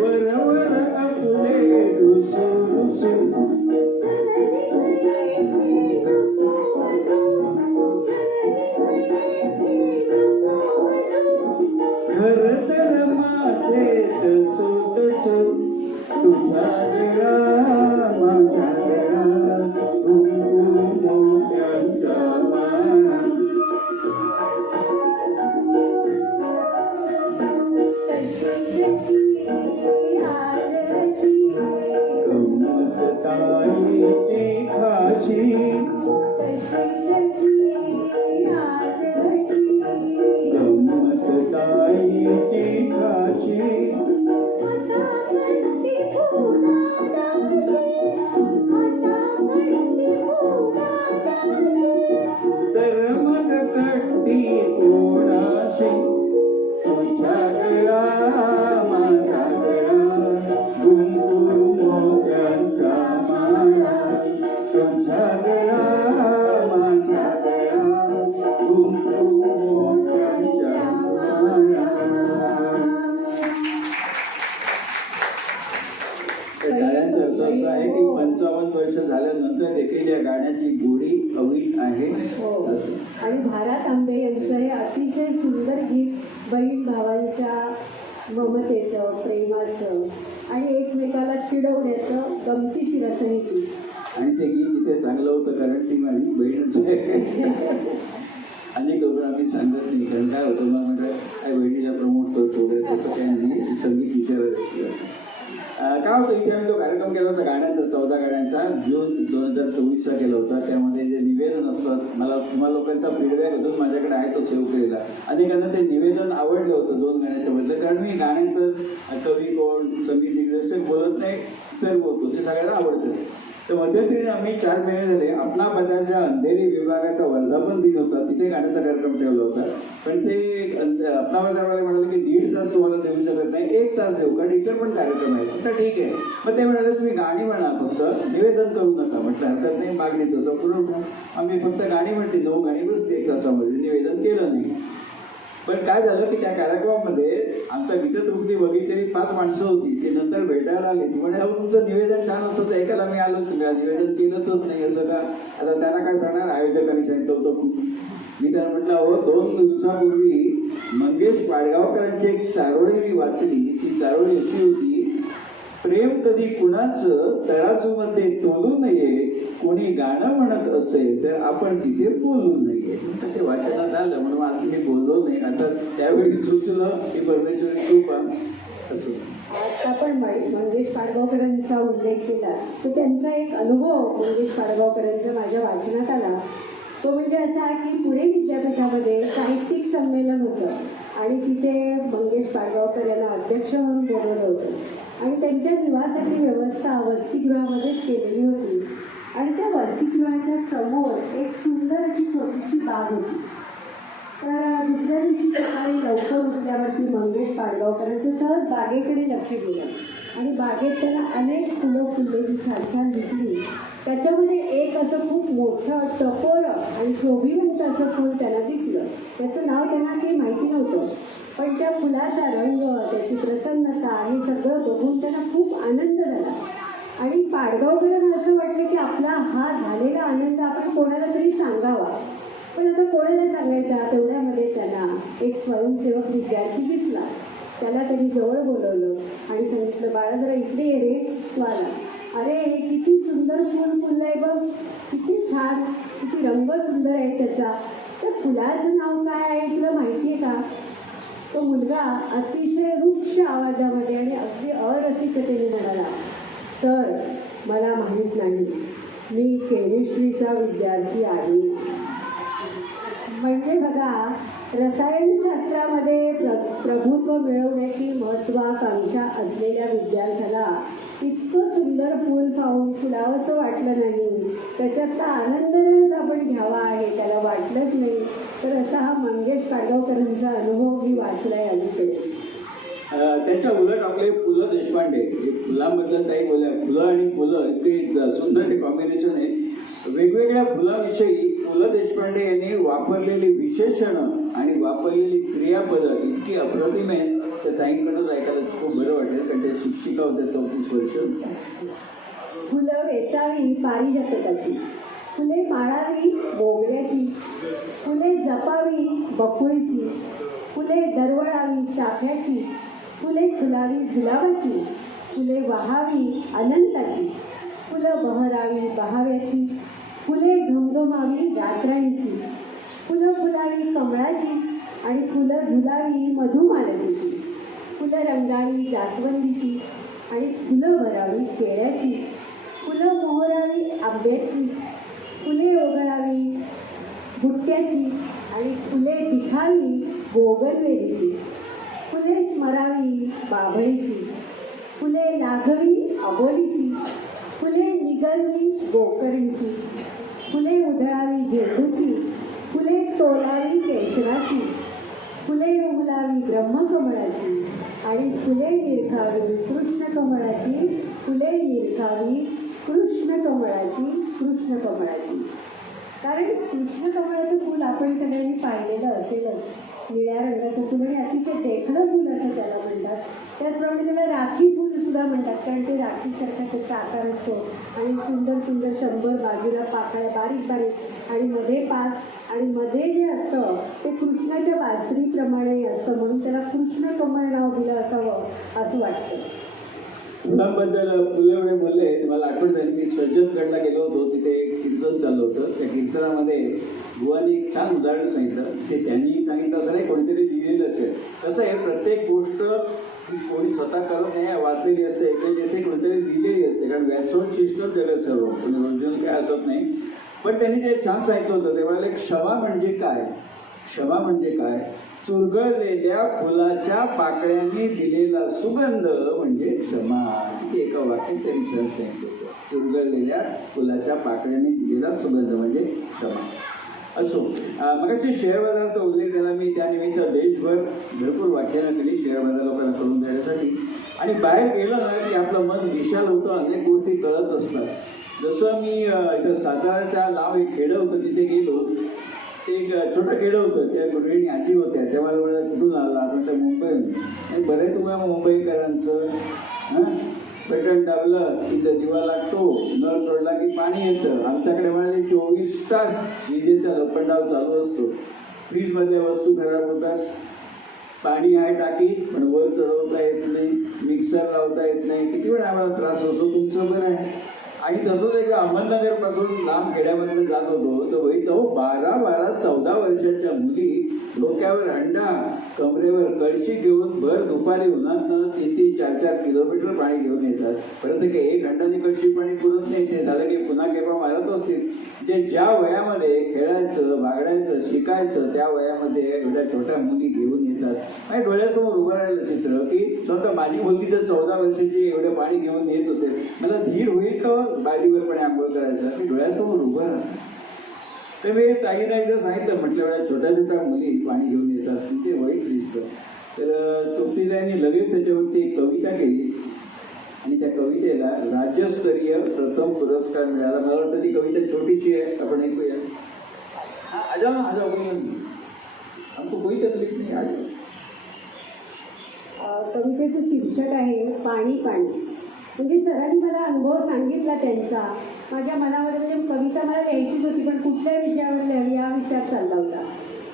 वरवर फुले रुसू रुसू. घर तर माझे तसो तसो तुझ्या गळा माझ्या गळा घुंगू मोत्यांचा माळा. गंमत ताईची खाशी गंमत ताईची खाशी. तर मग कट्टी कोणाशी तुझ्या गळा माझ्या गळा घुंगू मोत्यांचा माळा. तुझ्या गाण्याची गोडी अवीट आहे हो. असं. आणि भारत आंबे यांचं हे अतिशय सुंदर गीत बहीण भावांच्या ममतेचं, प्रेमाचं आणि एकमेकाला चिडवण्याचं गमतीशीर असं हे गीत. आणि ते गीत इथे चांगलं होतं कारण ती माझी बहीणच आहे. अनेक लोक आम्ही सांगत नाही कारण काय होतं मग म्हटलं काय बहिणीला प्रमोट करतो वगैरे तसं काही नाही, संगीत विचारायचं असं. काय होतं इथे आम्ही तो कार्यक्रम केला होता गाण्याचा 14 गाण्यांचा जून 2024ला केला होता. त्यामध्ये जे निवेदन असतं तुम्हाला लोकांचा फीडबॅक होतो माझ्याकडे आहे तो सेव्ह केलेला. अनेकांना ते निवेदन आवडलं होतं 2 गाण्याच्या बद्दल कारण मी गाण्याचं कवी कोण संगीत दिग्दर्शक बोलत नाही तर बोलतो ते सगळ्यांना आवडतं. तर मध्यंतरी आम्ही 4 महिने झाले आपणा पदाच्या अंधेरी विभागाचा वर्धापन दिन होता तिथे गाण्याचा कार्यक्रम ठेवला होता. पण ते आपणा पदावाले म्हणाले की 1.5 तास तुम्हाला देऊ शकत नाही, 1 तास देऊ कारण इतर पण कार्यक्रम आहेत. म्हटलं ठीक आहे. मग ते म्हणाले तुम्ही गाणी म्हणा फक्त निवेदन करू नका. म्हटलं हरकत नाही मागणी तसं करून आम्ही फक्त गाणी म्हणते 9 गाणी बस 1 तासामध्ये निवेदन केलं नाही. पण काय झालं की त्या कार्यक्रमामध्ये आमचा गीततृप्ती बघितलेली 5 माणसं होती. ते नंतर भेटायला आली ती म्हणे तुमचं निवेदन छान असतं ऐकायला मी आलो तुम्ही निवेदन केलंच नाही असं का. आता त्यांना काय सांगणार आयोजकांनी सांगितलं होतं. मी त्यांना म्हटलं अहो 2 दिवसापूर्वी मंगेश पाडगावकरांची एक चारोळी मी वाचली. ती चारोळी अशी होती प्रेम कधी कुणाचं तराजूमध्ये तोलू नये, कोणी गाणं म्हणत असेल तर आपण तिथे बोलू नये. ते वाचनात आलं म्हणून आज मी बोललो नाही. आता त्यावेळी सुचलं की परमेश्वरी कृपा असो. आता पण मंगेश पाडगावकरांचा उल्लेख केला तर त्यांचा एक अनुभव मंगेश पाडगावकरांचा माझ्या वाचनात आला. तो म्हणजे असा की पुणे विद्यापीठामध्ये साहित्यिक संमेलन होतं आणि तिथे मंगेश पाडगावकर यांना अध्यक्ष म्हणून बोलवलं होतं आणि त्यांच्या निवासाची व्यवस्था वसतिगृहामध्येच केलेली होती. आणि त्या वसतिगृहाच्या समोर एक सुंदर अशी छोटीशी बाग होती. तर दुसऱ्या दिवशी सकाळी लवकर उठल्यावरती मंगेश पाडगावकरांचं सहज बागेकडे लक्ष गेलं आणि बागेत त्यांना अनेक फुलं फुललेली छान छान दिसली. त्याच्यामध्ये एक असं खूप मोठं टपोरं आणि शोभिवंत असं फूल त्यांना दिसलं. त्याचं नाव त्यांना काही माहिती नव्हतं. पण त्या फुलाचा रंग त्याची प्रसन्नता हे सगळं बघून त्यांना खूप आनंद झाला. आणि पाडगावकरांना असं वाटलं की आपला हा झालेला आनंद आपण कोणाला तरी सांगावा. पण आता कोणाला सांगायचा. तेवढ्यामध्ये त्यांना एक स्वयंसेवक विद्यार्थी दिसला. त्याला त्यांनी जवळ बोलवलं आणि सांगितलं बाळा जरा इकडे ये रे. तू आला. अरे हे किती सुंदर फूल फुललंय बघ, किती छान, किती रंग सुंदर आहे त्याचा. त्या फुलाचं नाव काय आहे तुला माहिती आहे का. तो मुलगा अतिशय रुक्ष आवाजामध्ये आणि अगदी अरसिकतेने म्हणाला सर मला माहीत नाही, मी केमिस्ट्रीचा विद्यार्थी आहे. म्हणजे बघा रसायनशास्त्रामध्ये प्रभुत्व मिळवण्याची महत्त्वाकांक्षा असलेल्या विद्यार्थ्याला इतकं सुंदर फूल पाहून फुलावंसं वाटलं नाही, त्याच्यातला आनंदरस आपण घ्यावा आहे त्याला वाटलंच नाही. तर असा हा मंगेश पाडगावकरांचा अनुभव मी वाचलाय अलीकडे. त्याच्या उलट आपले पु ल देशपांडे फुलांबद्दल काही बोलल्या. फुलं आणि फुलं इतके सुंदर हे कॉम्बिनेशन आहे. वेगवेगळ्या फुलाविषयी पु ल देशपांडे यांनी वापरलेली विशेषणं आणि वापरलेली क्रियापदं इतकी अप्रतिम आहे. त्या ताईंकडूनच ऐकायला खूप बरं वाटेल कारण त्या शिक्षिका होत्या 34 वर्ष. फुलं वेचावी पारिजातकाची, फुले माळावी मोगऱ्याची, फुले जपावी बकुळीची, फुले दरवळावी चाफ्याची, फुले फुलावी गुलाबाची, फुले वाहावी अनंताची, फुलं बहरावी बहाव्याची, फुले घमघमावी रातराणीची, फुलं फुलावी कमळाची आणि फुलं झुलावी मधुमालतीची, फुलं रंगावी जास्वंदीची आणि फुलं भरावी केळ्याची, फुलं मोहरावी आंब्याची, फुले ओघळावी बुट्ट्याची आणि फुले दिखावी बोगनवेलीची, फुले स्मरावी बाभळीची, फुले लाघवी अबोलीची, फुले निगरवी गोकर्णीची, फुले उधळावी झेंडूची, फुले तोलावी केशराची, फुले उमलावी ब्रह्मकमळाची आणि फुले निरखावी कृष्णकमळाची, फुले निरखावी कृष्णकमळाची. कारण कृष्णकमळाचं फूल आपण सगळ्यांनी पाहिलेलं असेलच. निळ्या रंगाचं फुल आणि अतिशय देखणं फुल असं त्याला म्हणतात. त्याचप्रमाणे त्याला राखी फुल सुद्धा म्हणतात, कारण ते राखीसारखा त्याचा आकार असतो आणि सुंदर सुंदर 100 बाजूला पाकळ्या बारीक बारीक आणि मध्ये 5 आणि मध्ये जे असतं ते कृष्णाच्या बासरीप्रमाणे असतं, म्हणून त्याला कृष्ण कमळ नाव दिलं असावं असं वाटतं. फुलांबद्दल फुले एवढे बोलले मला आठवण झाली. मी सज्जनगडला गेलो होतो, तिथे एक कीर्तन चाललं होतं. त्या कीर्तनामध्ये बुवानी एक छान उदाहरण सांगितलं. ते त्यांनी सांगितलं असं नाही, कोणीतरी लिहिलेलंच आहे. कसं आहे, प्रत्येक गोष्ट कोणी स्वतः करत नाही, वाचलेली असते, ऐकलेली असते, कोणीतरी लिहिलेली असते. कारण व्यासोच्छिष्ट जगत सर्व, कोणी ओरिजिनल काय असत नाही. पण त्यांनी ते छान सांगितलं होतं. ते म्हणाले क्षमा म्हणजे काय, क्षमा म्हणजे काय, चुरगळलेल्या फुलाच्या पाकळ्यांनी दिलेला सुगंध म्हणजे क्षमा. किती एका वाक्यात त्यांनी छान सांगितलं होतं. चुरगळलेल्या फुलाच्या पाकळ्यांनी दिलेला सुगंध म्हणजे क्षमा. असो, मगाशी शेअर बाजाराचा उल्लेख झाला. मी त्यानिमित्त देशभर भरपूर व्याख्यानं केली शेअर बाजार लोकांना करून देण्यासाठी. आणि बाहेर गेलं ना की आपलं मन विशाल होतं, अनेक गोष्टी कळत असतात. जसं मी इथं साताऱ्याच्या लांब एक खेडं होतं, तिथे गेलो. ते एक छोटं खेडं होतं. त्या गृहिणी आजी होत्या. त्या मला म्हणाल्या कुठून आला, म्हटलं मुंबईहून. बरं आहे तुम्हाला मुंबईकरांचं, हां बटन दाबलं की दिवा लागतो, नळ सोडला की पाणी येतं. आमच्याकडे म्हणाले 24 तास विजेचा लपंडाव चालू असतो. फ्रीजमधल्या वस्तू खराब होतात, पाणी आहे टाकीत पण वर चढवता येत नाही, मिक्सर लावता येत नाही, किती वेळ आम्हाला त्रास असतो. तुमचं बरं आहे. आणि तसंच एक अहमदनगरपासून लांब खेड्यामधून जात होतो, तर वही 12-14 वर्षाच्या मुली डोक्यावर हंडा, कमरेवर कळशी घेऊन भर दुपारी उन्हातनं 3-4 किलोमीटर पाणी घेऊन येतात. परत एक हंडाने कळशी पाणी पुरत नाही. ते झालं की पुन्हा केव्हा मारत असतील. जे ज्या वयामध्ये खेळायचं, बागडायचं, शिकायचं, त्या वयामध्ये एवढ्या छोट्या मुली घेऊन येतात. आणि डोळ्यासमोर उभं राहिलं चित्र की स्वतः माझी मुलगी जर 14 वर्षाची एवढे पाणी घेऊन येत असेल, मला धीर होईल का बादीवर पाणी आंघोळ करायचं. मी डोळ्यासमोर उभं राहतो. तर मी ताईला एकदा सांगितलं, म्हटलं एवढ्या छोट्या छोट्या मुली पाणी घेऊन येतात, ते वाईट दिसतं. तर तृप्तीताईंनी लगेच त्याच्यावरती एक कविता केली आणि त्या कवितेला राज्यस्तरीय प्रथम पुरस्कार मिळाला. मला वाटतं ती कविता छोटीशी आहे, आपण ऐकूया. आजा आमचं कोई तकलीफ नाही. आज कवितेचं शीर्षक आहे पाणी पाणी. म्हणजे सरांनी मला अनुभव सांगितला त्यांचा. माझ्या मनावर म्हणजे कविता मला लिहायचीच होती, पण कुठल्या विषयावर लिहावी हा विचार चालला होता.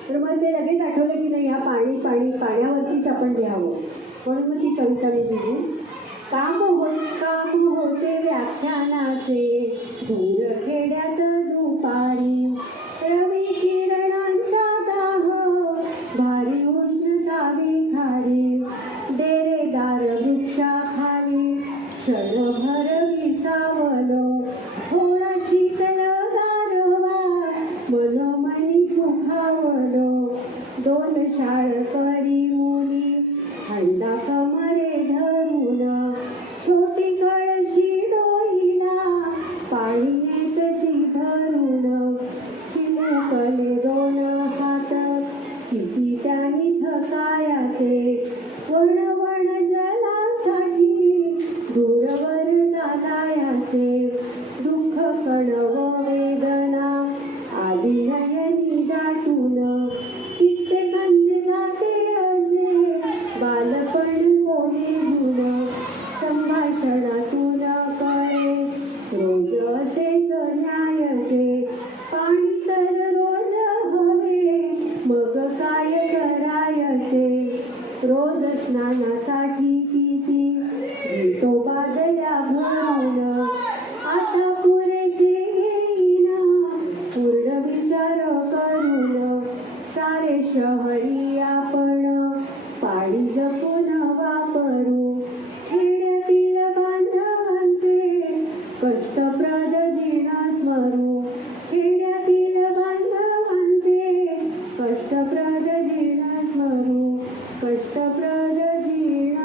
तर मग ते लगेच आठवलं की नाही, हा पाणी पाणी पाण्यावरतीच आपण लिहावं, म्हणून मग ती कविता मी लिहिली. काम होते व्याख्यानाचे दूर खेड्यात दुपारी, रवी किरणांचा दाह भारी उष्णता विखारी, डेरेदार वृक्षाखाली क्षणभर विसावलो, थोडा शीतल गारवा मनोमनी सुखावलो, 2 शाळकरी मुली हंडा कमरे धरून, छोटी कळशी डोईला पाणी येतशी धरून, चिमुकले 2 हात किती त्यानी थकायाचे, वण जलासाठी दूरवर चालायाचे, दुःख कणव वेदना आधी नयनी दाटून, कित्येकांचे जाते असे बालपण कोणी जुन, संभाषणातून कळे रोज असेच न्यायचे, पाणी तर रोज हवे मग काय करायचे, रोज स्नानासाठी किती घेतो बादल्या भरून, आता पुरेसे घेईना पूर्ण विचार करून, सारे शहरी आपण पाणी जपून वापरू, खेड्यातील बांधवांचे कष्टप्रद जीण स्मरू, खेड्यातील बांधवांचे कष्टप्रद जीण स्मरू, कष्टप्रद जीण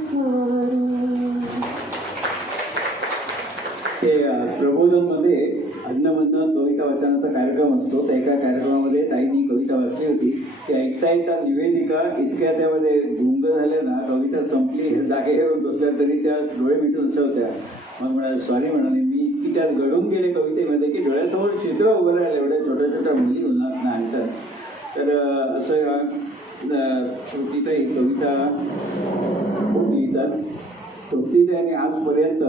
स्मरू. ते प्रबोधनमध्ये अधनमधनं कविता वाचनाचा कार्यक्रम असतो. त्या एका कार्यक्रमामध्ये ताईंनी कविता वाचली होती. ते ऐकता ऐकता निवेदिका इतक्या त्यामध्ये गुंग झाल्या ना, कविता संपली, हे जागेवर बसल्या तरी त्या डोळे मिटून अशा होत्या. मग म्हणाले सॉरी म्हणाले, मी इतकी त्यात घडून गेले कवितेमध्ये की डोळ्यासमोर चित्र उभं राहिलं. एवढ्या छोट्या छोट्या मुली उन्हात आणतात. तर असं तृप्तीताई कविता खूप लिहितात. तृप्तीताईने आजपर्यंत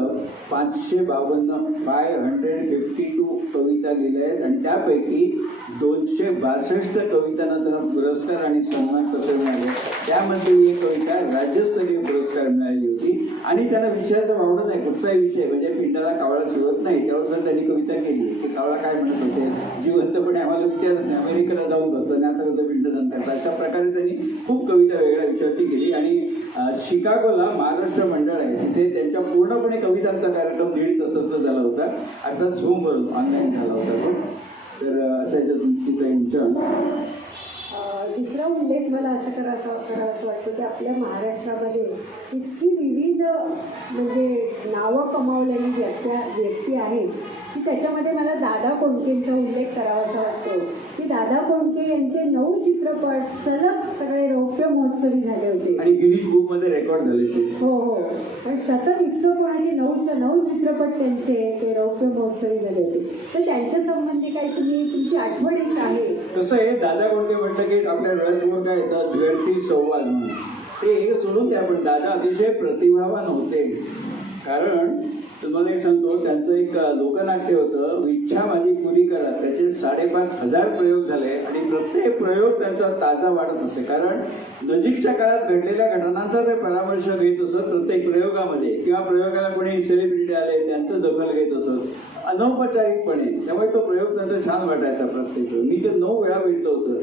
552 कविता लिहिल्या आहेत आणि त्यापैकी 262 कवितांना त्यांना पुरस्कार आणि सन्मानपत्र मिळाले. त्यामध्ये एक कविता राज्यस्तरीय पुरस्कार मिळाली होती आणि त्यांना विषयाचं वावडत नाही. कुठचाही विषय म्हणजे पिंडाला कावळा शिवत नाही त्यावर सुद्धा त्यांनी कविता केली की कावळा काय म्हणत असेल, जिवंतपणे आम्हाला विचारत नाही, अमेरिकेला जाऊन बसतं आणि आता कसं पिंडदान करतात. अशा प्रकारे त्यांनी खूप कविता वेगळ्या विषयावरती केली आणि शिकागोला महाराष्ट्र मंडळ आहे तिथे त्यांच्या पूर्णपणे कवितांचा कार्यक्रम 1.5 तासाचा झाला होता. अर्थात झूमवरून ऑनलाईन झाला होता तो. तर अशा याच्यात तुमच्या दुसरा उल्लेख मला असं करावंसं वाटतं की आपल्या महाराष्ट्रामध्ये इतकी विविध म्हणजे नावं कमावलेली व्यक्ती आहेत की त्याच्यामध्ये मला दादा कोंडकेंचा उल्लेख करावासा वाटतो की दादा कोंडके यांचे 9 चित्रपट सलग सगळे रौप्य महोत्सवी झाले होते आणि गिनीज बुकमध्ये रेकॉर्ड झाले ते. हो पण सतत इतकं कोणाचे 9 चित्रपट त्यांचे ते रौप्य महोत्सवी झाले होते. तर त्यांच्या संबंधी काही तुमची आठवण एक आहे? कसं आहे, दादा कोंडके म्हटलं की आपल्या डोळ्यासमोर काय येतं, द्व्यर्थी संवाद म्हणून. ते सोडून द्या, पण दादा अतिशय प्रतिभावान होते. कारण तुम्हाला एक सांगतो, त्यांचं एक लोकनाट्य होतं, इच्छा माझी पुरी करा. त्याचे 5,500 प्रयोग झाले आणि प्रत्येक प्रयोग त्यांचा ताजा वाढत असे. कारण नजीकच्या काळात घडलेल्या घटनांचा ते परामर्श घेत असत प्रत्येक प्रयोगामध्ये, किंवा प्रयोगाला कोणी सेलिब्रिटी आले त्यांचं दखल घेत असत अनौपचारिकपणे. त्यामुळे तो प्रयोग त्यांचा छान वाटायचा प्रत्येक. मी ते 9 वेळा बघितलं होतं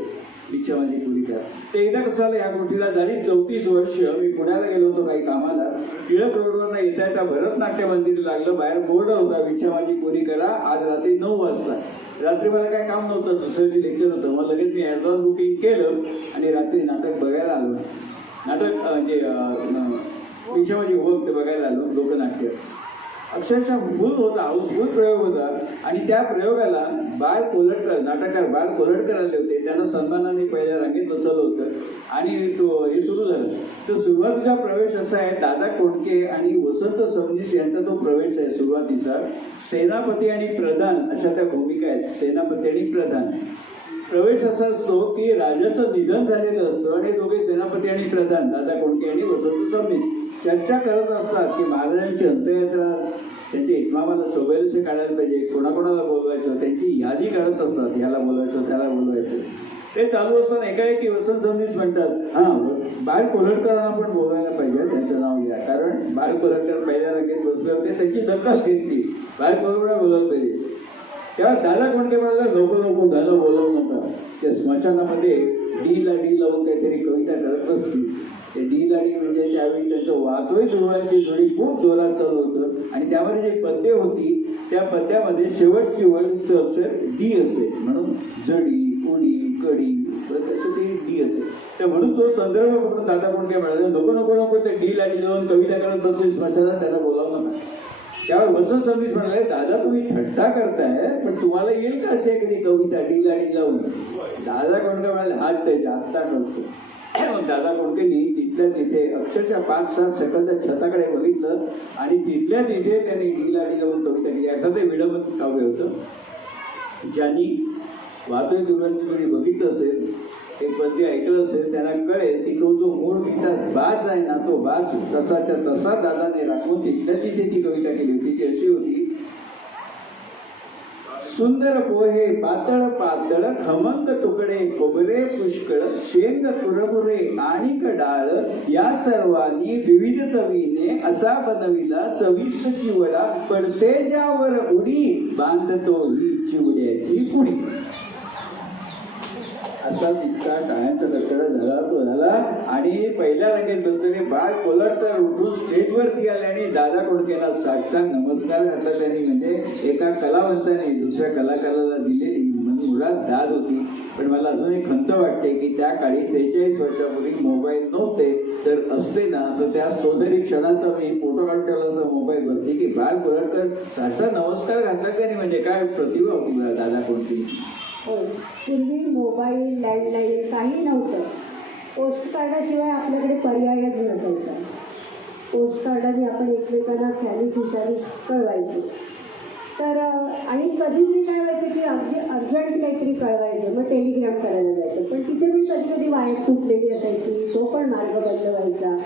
इच्छा माझी पुरी करा. ते एकदा कसं झालं, या गोष्टीला झाली 34 वर्ष. मी पुण्याला गेलो होतो काही कामाला. टिळक रोडवर येता भरतनाट्य मंदिर लागलं, बाहेर बोर्ड होता इच्छा माझी पुरी करा, आज रात्री 9 वाजता. रात्री मला काय काम नव्हतं, दुसऱ्याची लेक्चर होतं. मग लगेच मी ॲडव्हान्स बुकिंग केलं आणि रात्री नाटक बघायला आलो. नाटक म्हणजे इच्छा माझी होत ते बघायला आलो, लोकनाट्य. अक्षरशः भूत होता, हाऊसफुल प्रयोग होता. आणि त्या प्रयोगाला बाळ कोलटकर, नाटककार बाळ कोलटकर आले होते. त्यांना सन्मानाने पहिल्या रांगेत बसवलं होतं आणि तो हे सुरू झालं. तर सुरुवातीचा प्रवेश असा आहे, दादा कोंडके आणि वसंत सबनीस यांचा तो प्रवेश आहे सुरुवातीचा. सेनापती आणि प्रधान अशा त्या भूमिका आहेत, सेनापती आणि प्रधान. प्रवेश असा असतो की राजाचं निधन झालेलं असतं आणि दोघे सेनापती आणि प्रधान दादा कोंडके आणि वसंत सबनीस चर्चा करत असतात की महाराजांची अंत्ययात्रा, त्यांचे इतमामाला शोभेलसे काढायला पाहिजे, कोणाकोणाला बोलवायचं, त्यांची यादी काढत असतात, ह्याला बोलवायचं त्याला बोलवायचं. ते चालू असताना एकाएकी वसंत सबनीस म्हणतात, बाळ कोलटकरांना पण बोलवायला पाहिजे, त्यांचं नाव घ्या. कारण बाळ कोलटकर पहिल्या रांगेत बसले होते, त्यांची दखल घेतली, बाळ कोलटकर बोलवलं पाहिजे. तेव्हा दादा कोंडके म्हणाला, नको झालं, बोलवू नका. त्या स्मशानामध्ये डी लावून काहीतरी कविता करत असतील. ते डी म्हणजे त्यावेळी त्यांचं वातोय दुर्वांची जोडी खूप जोरात चालू होतं आणि त्यामध्ये जी पद्य होती त्या पद्यामध्ये शेवटची वळीचं अक्षर डी असे, म्हणून जडी, उडी, कडी, असं ते डी असे. तर म्हणून तो संदर्भ करून दादा कोंडके म्हणाले, नको ते डी लावून कविता करत बसले स्मशानात, त्यांना बोलावं नका. त्यावर वसंत सबनीस म्हणाले, दादा तुम्ही थट्टा करताय, पण तुम्हाला येईल का अशी एखादी कविता डी लावून? दादा कोंडके म्हणाले, हात त्याच्या आत्ता करतो. दादा कोंडकेंनी तिथल्या तिथे अक्षरशः 5-7 सेकंद छताकडे बघितलं आणि तिथल्या तिथे त्यांनी डी लावून कविता केली. अर्थात ते विडंबन काव्य होतं. ज्यांनी वातोय दुर्वांची जोडी बघितलं असेल, एक पद्य ऐकलं असेल, त्यांना कळेल की तो जो मूळ गीतात बाज आहे ना, तो बाज तसाच्या तसा दादाने राखून तिथल्या तिथे ती कविता केली होती. ती अशी होती, सुंदर पोहे पातळ खमंग तुकडे, खोबरे पुष्कळ, शेंग कुरमुरे आणि डाळ, या सर्वांनी विविध चवीने असा बनविला चविष्ट चिवडा, पडते ज्यावर उडी, बांधतो ही चिवड्याची पुडी. असा तितका टाळ्यांचा कडकडा झाला आणि पहिल्या रांगेत बसलेले बाळ कोलटकर उठून स्टेजवरती आले आणि दादा कोंडकेला साष्टांग नमस्कार घातला त्यांनी. म्हणजे एका कलावंताने दुसऱ्या कलाकाराला दिलेली मुळात दाद होती. पण मला अजून एक खंत वाटते की त्या काळी 43 वर्षापूर्वी मोबाईल नव्हते, तर असते ना तर त्या सोनेरी क्षणाचा मी फोटो काढला असं मोबाईलवरती की बाळ कोलटकर साष्टांग नमस्कार घातला त्यांनी. म्हणजे काय प्रतिभा होती दादा कोंडके. हो, पूर्वी मोबाईल, लँडलाईन काही नव्हतं. पोस्टकार्डाशिवाय आपल्याकडे पर्यायच नसायचा. पोस्टकार्डाने आपण एकमेकांना खॅली खुशाली कळवायचो. तर आणि कधीतरी काय व्हायचं की अगदी अर्जंट काहीतरी काहीतरी कळवायचं, मग टेलिग्राम करायला जायचं. पण तिथे मी कधी कधी वाईट तुटलेली असायची, तो पण मार्ग बंद व्हायचा.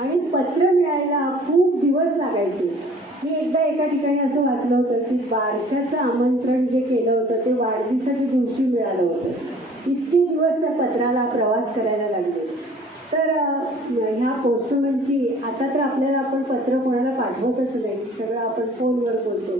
आणि पत्र मिळायला खूप दिवस लागायचे. मी एकदा एका ठिकाणी असं वाचलं होतं की बारशाचं आमंत्रण जे केलं होतं ते वाढदिवसाच्या दिवशी मिळालं होतं. इतके दिवस त्या पत्राला प्रवास करायला लागले. तर ह्या पोस्टमनची आता तर आपल्याला आपण पत्र कोणाला पाठवतच नाही, सगळं आपण फोनवर बोलतो.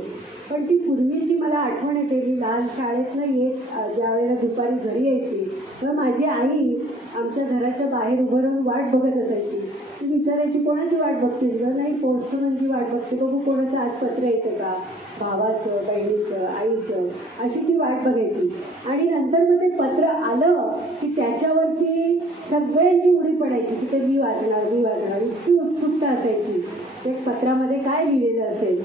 पण ती पूर्वीची मला आठवण येते. मी लहान शाळेतनं येत ज्या वेळेला दुपारी घरी यायची तेव्हा माझी आई आमच्या घराच्या बाहेर उभं राहून वाट बघत असायची. ती विचारायची, कोणाची वाट बघतेस गं? नाही, पोस्टमनची वाट बघते. बघू कोणाचं आज पत्र येतं का, भावाचं, बहिणीचं, आईचं, अशी ती वाट बघायची. आणि नंतर मग ते पत्र आलं की त्याच्यावरती सगळ्यांची उडी पडायची की ते मी वाचणार, मी वाचणार. इतकी उत्सुकता असायची ते पत्रामध्ये काय लिहिलेलं असेल.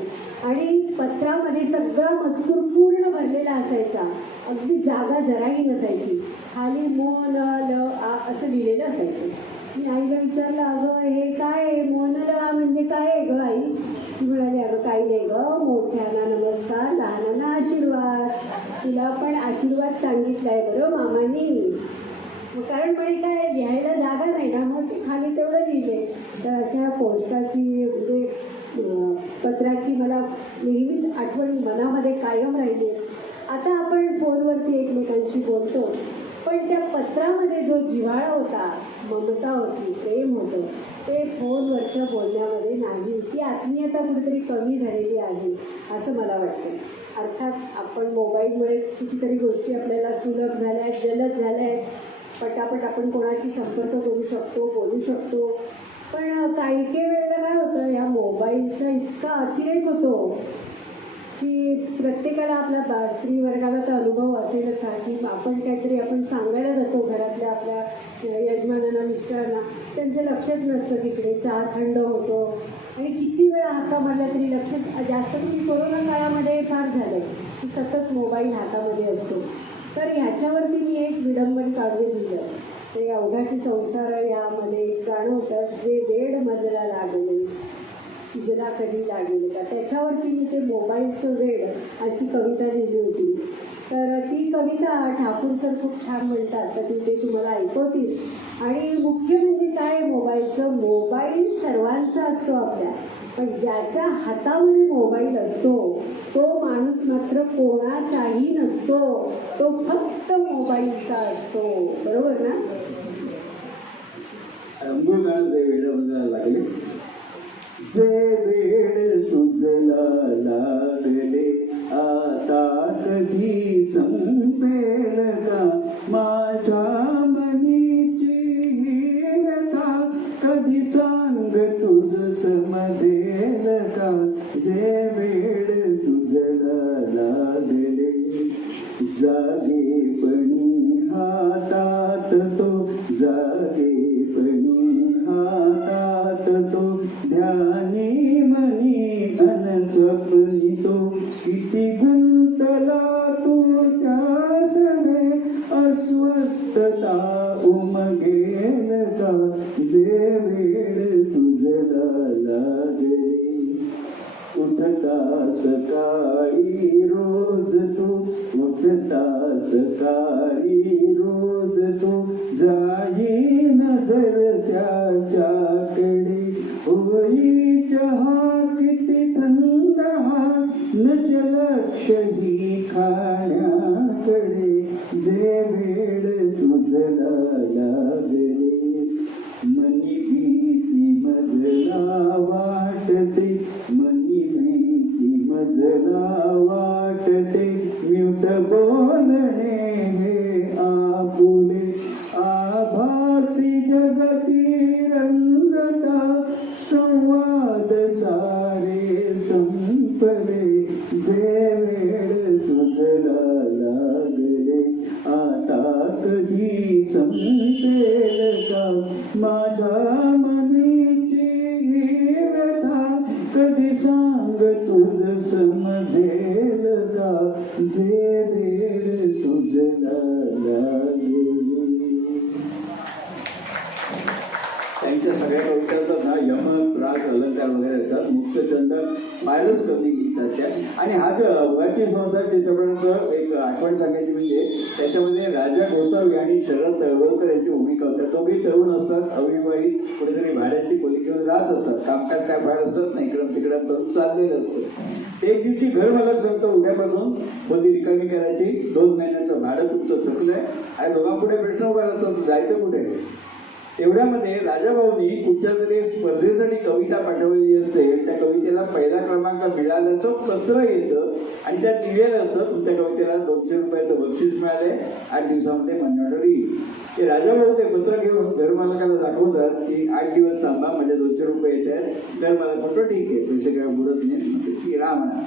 आणि पत्रामध्ये सगळा मजकूर पूर्ण भरलेला असायचा, अगदी जागा जराही नसायची. खाली म न ल आ असं लिहिलेलं असायचं. मी आईला विचारलं, अगं हे काय आहे, म न ल आ म्हणजे काय आहे गं आई? ती म्हणाली, अगं काही नाही गं, मोठ्यांना नमस्कार, लहानांना आशीर्वाद. तुला पण आशीर्वाद सांगितला आहे बरं मामांनी. मग कारण म्हणे काय लिहायला जागा नाही ना, मग ते खाली तेवढं लिहिले. तर अशा पोस्टाची म्हणजे पत्राची मला नेहमीच आठवण मनामध्ये कायम राहिली. आता आपण फोनवरती एकमेकांशी बोलतो, पण त्या पत्रामध्ये जो जिव्हाळा होता, ममता होती, प्रेम होतं, ते फोनवरच्या बोलण्यामध्ये नाही. ती आत्मीयता कुठेतरी कमी झालेली आहे असं मला वाटतं. अर्थात आपण मोबाईलमुळे कितीतरी गोष्टी आपल्याला सुलभ झाल्या आहेत, जलद झाल्या आहेत. पटापट आपण कोणाशी संपर्क करू शकतो, बोलू शकतो. पण काही वेळेला काय होतं, या मोबाईलचा इतका अतिरेक होतो की प्रत्येकाला आपल्या स्त्री वर्गाला तर अनुभव असेलच हा, की आपण काहीतरी आपण सांगायला जातो घरातल्या आपल्या यजमानांना, मिस्टरांना, त्यांचं लक्षच नसतं तिकडे. चहा थंड होतो आणि किती वेळा हाका मारला तरी लक्षच. जास्त करून कोरोना काळामध्ये फार झालं की सतत मोबाईल हातामध्ये असतो. तर ह्याच्यावरती मी एक विडंबन काढून लिहिलं. ते अवघाची संसार यामध्ये गाणं होतं, जे वेड मजला लागले तुझला कधी लागेल का, त्याच्यावरती मी ते मोबाईलचं वेड अशी कविता लिहिली होती. तर ती कविता ठाकूर सर खूप छान म्हणतात, तर ते तुम्हाला ऐकवतील. आणि मुख्य म्हणजे काय, मोबाईल सर्वांचा असतो आपल्या, पण ज्याच्या हातामध्ये मोबाईल असतो तो माणूस मात्र कोणाचाही नसतो, तो फक्त मोबाईलचा असतो. बरोबर ना? अंघोळ गाणं वेळ म्हणायला लागले. जे वेळ तुझला लागले आता कधी संपेल का, माझ्या मनीची व्यथा कधी सांग तुझ समजेल का. जे वेळ तुझला लागले जागेपणी हातात तो, जागेपणी हातात तो, ध्यानी मनी अन स्वप्नी तो, किती गुंतला तू त्या सणे अस्वस्थता उमगेल का. जे वेळ तुझला लागले उठता सकाळी रोज तू, उठता सकाळी रोज तू, जाई नजर त्याच्याकडे, होई चहा किती थंड हा, नज लक्ष ही खाण्याकडे. जे वेळ तुझला लागले मनी भीती मजला वाटते, मनी भीती मजला वाटते, म्यूट बोलणे हे आपुले, आभासी जगती रंगता, संवाद सारे संपले. जे वेळ तुझला लागले आता कधी संपेल का, माझ्या मनीची व्यथा कधी सांग तुझ समजेल का. जे वेळ तुझला लागले. त्यांच्या सगळ्या कविता असतात ना, यम प्रा समास अलंकार वगैरे असतात. मुक्तछंद फारच कमी लिहितात त्या. आणि हा जो अवघाची संसार चित्रपटाचं एक आठवण सांगायची म्हणजे त्याच्यामध्ये राजा गोसावी आणि शरद तळवळकर यांची भूमिका होत्या. दोघे तरुण असतात, अविवाहित, कुठेतरी भाड्याची खोली घेऊन राहत असतात. कामकाज काय फार असत नाही, इकडं तिकडं करून चाललेलं असतं. ते एक दिवशी घर मालक सांगतो उद्यापासून खोली रिकामी करायची, 2 महिन्याचं भाडं तुमचं थकलंय. आणि दोघांपुढे प्रश्न उभा राहतो, जायचं कुठे. तेवढ्यामध्ये राजाभाऊनी कुठच्या तरी स्पर्धेसाठी कविता पाठवलेली असते. त्या कवितेला पहिला क्रमांक मिळाल्याचं पत्र येतं आणि त्यात लिहिलेलं असतं तुमच्या कवितेला 200 रुपयाचं बक्षीस मिळाले, 8 दिवसामध्ये मन्यॉर्डर येईल. ते राजाभाऊ ते पत्र घेऊन घरमालकाला दाखवतात की 8 दिवस थांबा, माझे 200 रुपये येत आहेत. घरमालक म्हणतो ठीक आहे, पैसे काय बुडत नाही, ती राहा म्हणा.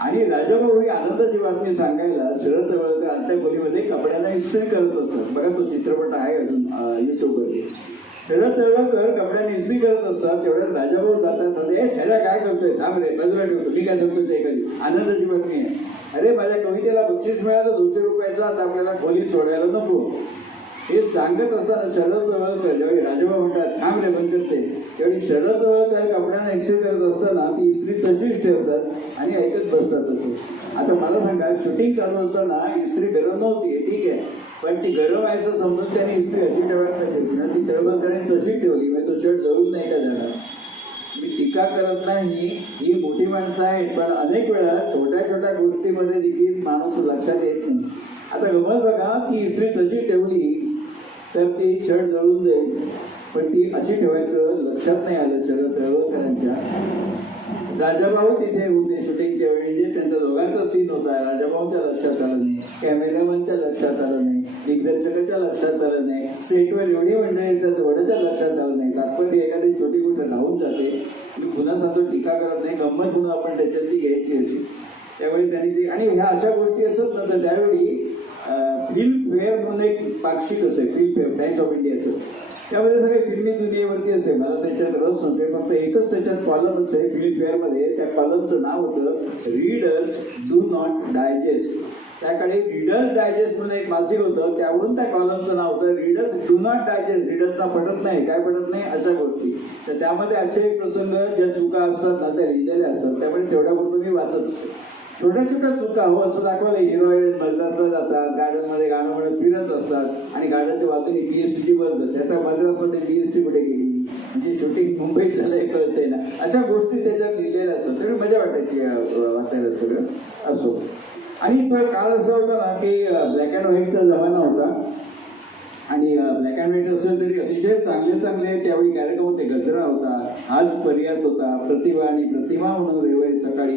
आणि राजाभाऊ ही आनंदाची बातमी सांगायला शरद तळवळकर आत्या खोलीमध्ये कपड्यांना इस्त्री करत असतात. बघा तो चित्रपट आहे अजून युट्यूबवरती. शरद तळवळकर कपड्यांना इस्त्री करत असतात. तेवढ्यात राजाभाऊ जातात, सांगते शर्या काय करतोय, थांब रे, बाजूला ठेवतो, मी काय जमतोय ते कधी. आनंदाची बातमी आहे, अरे माझ्या कवितेला बक्षीस मिळालं 200 रुपयाचं, आता आपल्याला खोली सोडायला नको. हे सांगत असताना शरद तळवळकर ज्यावेळी राजाभाऊ म्हणतात थांब रे बंद करते, त्यावेळी शरद तळवळकर कपड्यांना इस्त्री करत असताना ती इस्त्री तशीच ठेवतात आणि ऐकत बसतात. असं आता मला सांगा, शूटिंग चालू असताना इस्त्री गरम नव्हती ठीक आहे, पण ती गरम व्हायचं समजून त्याने इस्त्री अशी ठेवायला पाहिजे ना. ती तळवळकरांनी तशी ठेवली, म्हणजे तो शर्ट जळून नाही का जाणार. मी टीका करत नाही, ही मोठी माणसं आहेत, पण अनेक वेळा छोट्या छोट्या गोष्टीमध्ये देखील माणूस लक्षात येत नाही. आता गमत बघा, ती इस्त्री तशी ठेवली तर ती शर्ट जळून जाईल, पण ती अशी ठेवायचं लक्षात नाही आलं शरद तळवळकरांच्या. राजाभाऊ तिथे होते शूटिंगच्या वेळी, जे त्यांचा दोघांचा सीन होता, राजाभाऊच्या लक्षात आलं नाही, कॅमेरामनच्या लक्षात आलं नाही, दिग्दर्शकाच्या लक्षात आलं नाही, सेटवर एवढी मंडळी तेवढ्याच्या लक्षात आलं नाही. तात्पर्य एखादी छोटी गोष्ट राहून जाते. मी पुन्हा सांगतो, टीका करत नाही, गंमत म्हणून आपण त्याच्यातली घ्यायची अशी. त्यावेळी त्यांनी ती, आणि ह्या अशा गोष्टी असत ना, तर त्यावेळी फिल्मफेअर म्हणून एक पाक्षिक असे, फिल्मफेअर टाइम्स ऑफ इंडियाचं, त्यामध्ये सगळे फिल्मी दुनियेवरती असे. मला त्याच्यात रस नसे, फक्त एकच त्याच्यात कॉलम असे फिल्मफेअरमध्ये. त्या कॉलमचं नाव होतं रीडर्स डू नॉट डायजेस्ट. त्याकडे रीडर्स डायजेस्ट म्हणून एक मासिक होतं, त्यावरून त्या कॉलमचं नाव होतं रीडर्स डू नॉट डायजेस्ट. रीडर्सना पटत नाही, काय पटत नाही अशा गोष्टी. तर त्यामध्ये असे प्रसंग ज्या चुका असतात ना, त्या लिहिलेल्या असतात. त्यामुळे तेवढ्यापुरतं मी वाचत असतो. छोट्या छोट्या चुका हो असं दाखवलं, हिरोईन मद्रासला जातात, गार्डनमध्ये गाणं म्हणत फिरत असतात आणि गार्डनच्या बाजूने PSTची बस जाते. आता मद्रासमध्ये PST कुठे गेली, म्हणजे शूटिंग मुंबईत झालंय कळतंय ना. अशा गोष्टी त्याच्यात लिहिलेल्या असतात. तरी मजा वाटायची वाचायला सगळं असो. आणि तो काळ असा होता ना की ब्लॅक अँड व्हाईटचा जमाना होता. आणि ब्लॅक अँड व्हाईट असेल तरी अतिशय चांगले चांगले त्यावेळी कार्यक्रम होते. गजरा होता, आज पर्यास होता, प्रतिभा आणि प्रतिमा म्हणून रविवारी सकाळी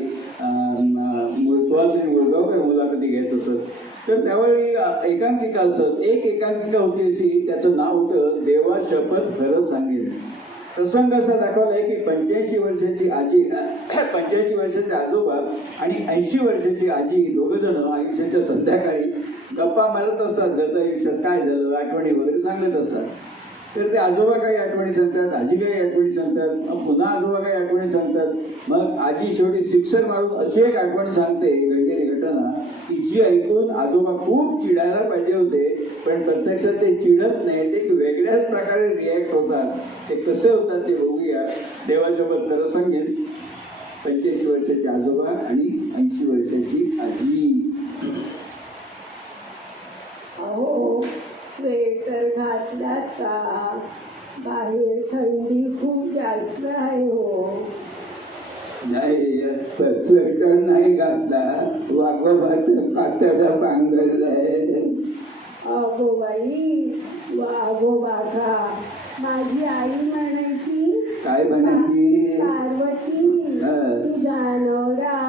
सुहासिनी मुळगावकर मुलाखती घेत असत. तर त्यावेळी एकांकिका असत. एक एकांकिका होती अशी, त्याचं नाव होतं देवा शपथ खरं सांगेन. प्रसंग असा दाखवलाय की 85 वर्षाची आजी, 85 वर्षाचे आजोबा आणि 80 वर्षाची आजी दोघं जण आयुष्याच्या संध्याकाळी गप्पा मारत असतात. गत आयुष्यात काय झालं, आठवणी वगैरे सांगत असतात. तर ते आजोबा काही आठवणी सांगतात, आजी काही आठवणी सांगतात, मग पुन्हा आजोबा काही आठवणी सांगतात. मग आजी शेवटी सिक्सर मारून अशी एक आठवण सांगते, घडलेली घटना, की जी ऐकून आजोबा खूप चिडायला पाहिजे होते, पण प्रत्यक्षात ते चिडत नाही, ते वेगळ्याच प्रकारे रिॲक्ट होतात. ते कसे होतात ते बघूया. देवासोबत खरं सांगेन, 85 वर्षाचे आजोबा आणि 80 वर्षाची आजी. अहो, स्वेटर घातलात का? बाहेर थंडी खूप जास्त आहे हो. नाही, स्वेटर नाही घातला, वाघोबाचं कातडं पांघरलंय. अगो बाई, वाघोबा का? माझी आई म्हणायची. काय म्हणायची? पार्वती, तुझा नवरा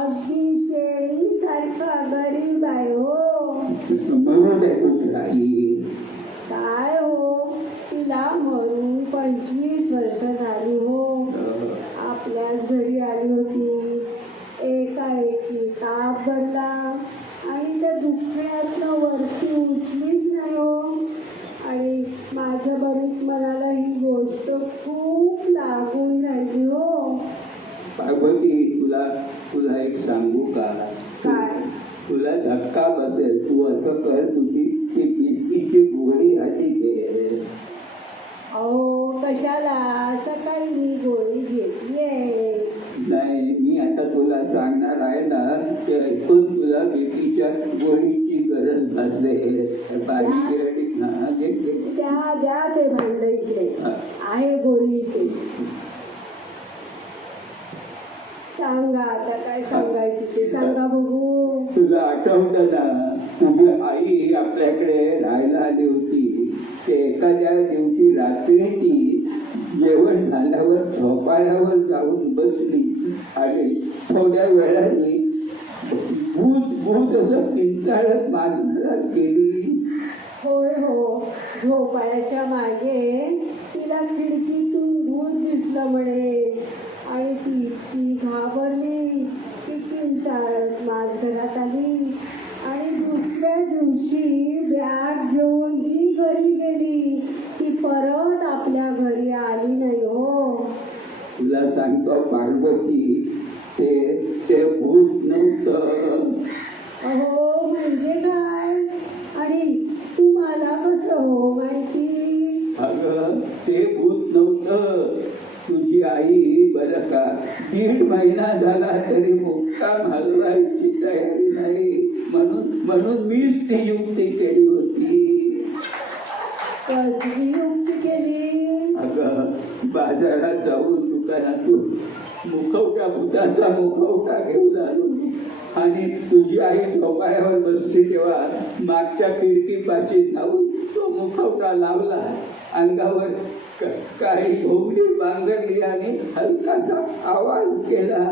अगदी शेळीसारखा गरीब आहे हो. म्हणून आहे तुझी आई. काय हो, तिला मरून 25 वर्ष झाली हो. आपल्याच घरी आली होती. एकाएकी ताप भरला आणि त्या दुखण्यातनं वरती उठलीच नाही हो. आणि माझ्या बरीच मनाला ही गोष्ट खूप लागून राहिली हो. पार्वती, तुला एक सांगू का? काय? तुला धक्का बसेल. तू असं कर, तुझी ती गोळी आधी घे. अहो, कशाला? सकाळी मी गोळी घेतलीये. नाही, मी आता तुला सांगणार आहे ना, ते ऐकून तुला बीपीच्या गोळीची गरज भासले. बारीक बिराडीत ना घे. द्या द्या ते भांड इकडे. आहे गोळी इथे. सांगा आता काय सांगायचं ते सांगा बघू. तुला आठवतं ना, तुझी आई आपल्याकडे राहायला आली होती. ते एखाद्या दिवशी रात्री ती जेवण झाल्यावर झोपाळ्यावर जाऊन बसली आणि थोड्या वेळाने भूत भूत असं किंचाळत माझ्या गेली. होय हो, झोपाळ्याच्या मागे तिला खिडकीतून भूत दिसलं म्हणे आणि ती इतकी घाबरली की किंचाळत माझघरात आली आणि दुसऱ्या दिवशी बॅग घेऊन जी घरी गेली ती परत आपल्या घरी आली नाही हो. तुला सांगतो पार्वती, ते भूत नव्हतं. अहो म्हणजे काय? आणि तुम्हाला कसं हो माहिती? अगं ते भूत नव्हतं. तुझी आई बरं का 1.5 महिना झाला तरी मुक्काम हलवायची तयारी नाही, म्हणून मीच ती युक्ती केली होती. कसली युक्ती केली? अगं बाजारात जाऊन दुकानातून भूताचा मुखवटा घेऊन आलो आणि तुझी आई झोपाळ्यावर बसली तेव्हा मागच्या खिडकीपाशी जाऊन तो मुखवटा लावला. अंगावर काही घोंगडी बांगरली आणि हलकासा आवाज केला.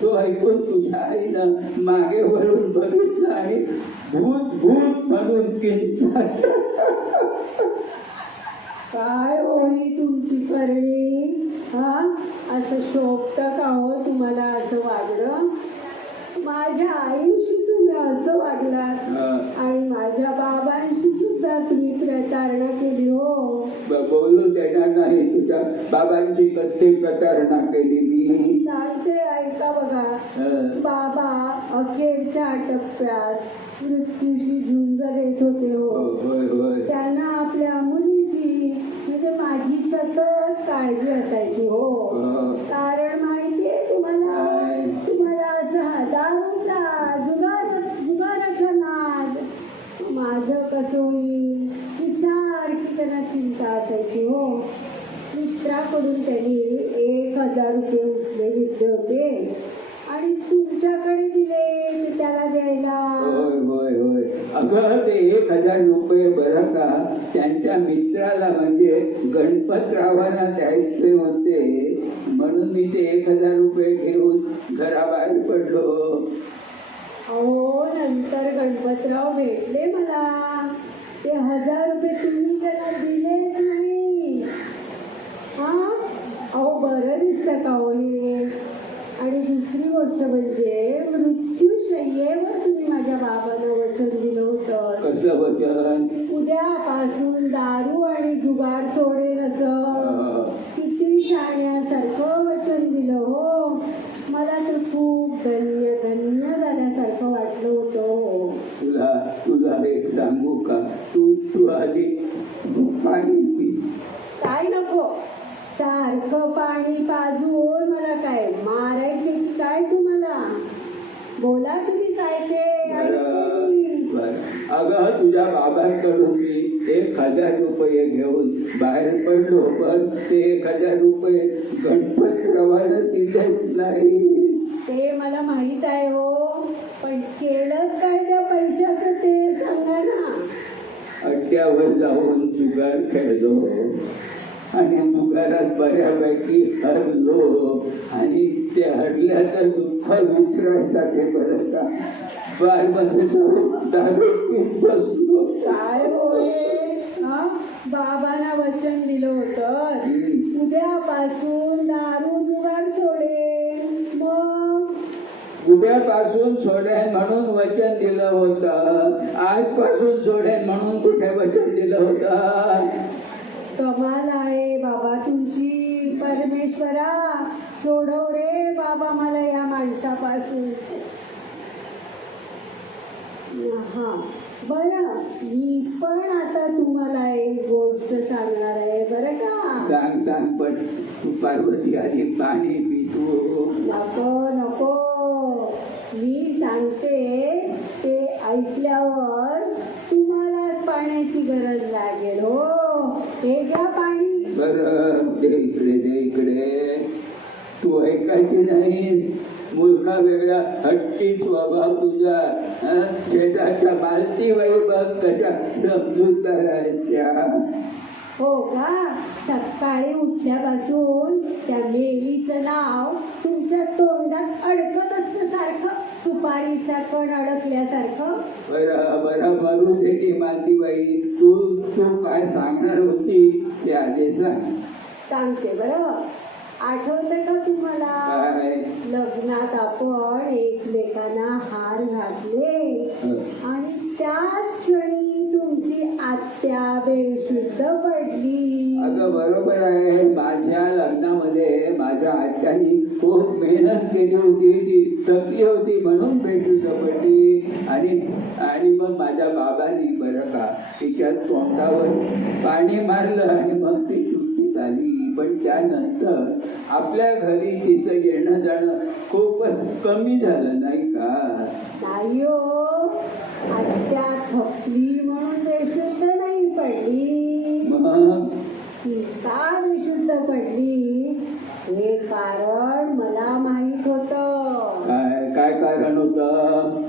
तो ऐकून तुझ्या आईनं मागे वळून बघितलं आणि भूत भूत म्हणून किंचाळलं. काय होई तुमची करणी? हा, असं शोभतं का हो तुम्हाला असं वागणं? माझ्या आईशी तुम्ही असं वागलात आणि माझ्या बाबांशी सुद्धा तुम्ही प्रतारणा केली हो. बोलू देणार नाही. तुझ्या बाबांची कसली प्रतारणा केली मी? सांगते ऐका बघा. बाबा अखेरच्या टप्प्यात मृत्यूशी झुंज देत होते हो. होय होय. त्यांना आपल्या मुलीची म्हणजे माझी सतत काळजी असायची हो. कारण माहितीये तुम्हाला असं दारूचा जुगाराचा नाद माझं कसं होईल ही सारखी त्यांना चिंता असायची हो. मित्राकडून त्यांनी 1,000 रुपये उसने घेतले होते आणि तुमच्याकडे दिले ते त्याला द्यायला. होय होय होय. अगं ते 1,000 रुपये बरं का त्यांच्या मित्राला म्हणजे गणपतरावांना द्यायचे होते, म्हणून मी ते 1,000 रुपये घेऊन घराबाहेर पडलो. अहो नंतर गणपतराव भेटले मला. ते 1,000 रुपये तुम्ही त्यांना दिलेच नाही. हा, अहो बरं दिसतं का हो हे? आणि दुसरी गोष्ट म्हणजे मृत्यूशय्येवर तुम्ही माझ्या बाबांना वचन दिलं होतं. कसलं वचन? उद्यापासून दारू आणि जुगार सोडेल असं. किती शाण्यासारखं वचन दिलं हो. मला तर खूप धन्य धन्य झाल्यासारखं वाटलं होतं हो. तुला एक सांगू का? तू आधी पाणी पी. काय नको, सारखं पाणी पाजून मला काय मारायचे की काय तुम्हाला? बोला तुम्ही काय ते. अगं तुझ्या बाबांकडून मी 1,000 रुपये घेऊन बाहेर पडलो, पण ते 1,000 रुपये गणपतरावाला दिलेच नाही. ते मला माहित आहे हो, पण केलं काय त्या पैशाचं ते सांगा ना. अड्ड्यावर जाऊन जुगार खेळलो आणि जुगारात बऱ्यापैकी हरलो आणि ते हरल्याचं दुःख विसरायसाठी बरं का बारमध्ये जाऊन दारू पीत बसलो. काय होय? बाबांना वचन दिलं होतं उद्यापासून दारू जुगार सोडेल. मग उद्यापासून सोडेन म्हणून वचन दिलं होतं. आजपासून सोडेन म्हणून कुठे वचन दिलं होतं? कमाल आहे बाबा तुमची. परमेश्वरा सोडव रे बाबा मला या माणसापासून. हा बरं, मी पण आता तुम्हाला एक गोष्ट सांगणार आहे बरं का. सांग सांग, पण तू पार्वती आधी पाणी पितो. नको नको, मी सांगते ते ऐकल्यावर तुम्हालाच पाण्याची गरज लागेल. हो, हे घ्या पाणी. बरं, दे इकडे. तू ऐकायची नाही, मूर्खा वेगळा हट्टी स्वभाव तुझा. शेजारच्या मालती बाई बघ कशा समजूतदार आहेत त्या. हो का, सकाळी उठल्यापासून त्या मेलीचं नाव तुमच्या तोंडात अडकत असतं सारखं, सुपारीचा कण अडकल्यासारखं. बरं मरू दे ती मालती बाई. तू काय सांगणार होती ते आधी सांग. सांगते बरं. आठवतं का तुम्हाला, काय? लग्नात आपण एकमेकांना हार घातले आणि त्याच क्षणी तुमची आत्या बेशुद्ध पडली. अगं बरोबर आहे, माझ्या लग्नामध्ये माझ्या आत्यानी खूप मेहनत केली होती, ती थकली होती म्हणून बेशुद्ध पडली. आणि मग माझ्या बाबांनी बरं का तिच्या तोंडावर पाणी मारलं आणि मग ती शुद्धीत आली. पण त्यानंतर आपल्या घरी तिचं येणं जाणं खूपच कमी झालं नाही का? नाही हो, आत्या थकली म्हणून बेशुद्ध नाही पडली. मग ती का बेशुद्ध पडली हे कारण मला माहित होतं. काय कारण होतं?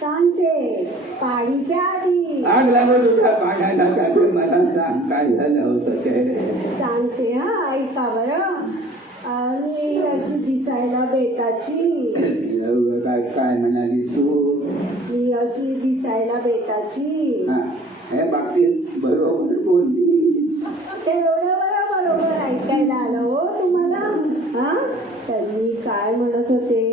सांगते, पाणी प्या आधी. आग लागत तुझ्या पाण्याला, त्यातून मला सांग काय झालं होतं ते. सांगते हा, ऐका बरं. मी अशी दिसायला बेताची. काय म्हणाली तू? मी अशी दिसायला बेताची. हे बाबतीत बरोबर बोलली. तेवढं बरोबर ऐकायला आलं हो तुम्हाला. हा, तर मी काय म्हणत होते,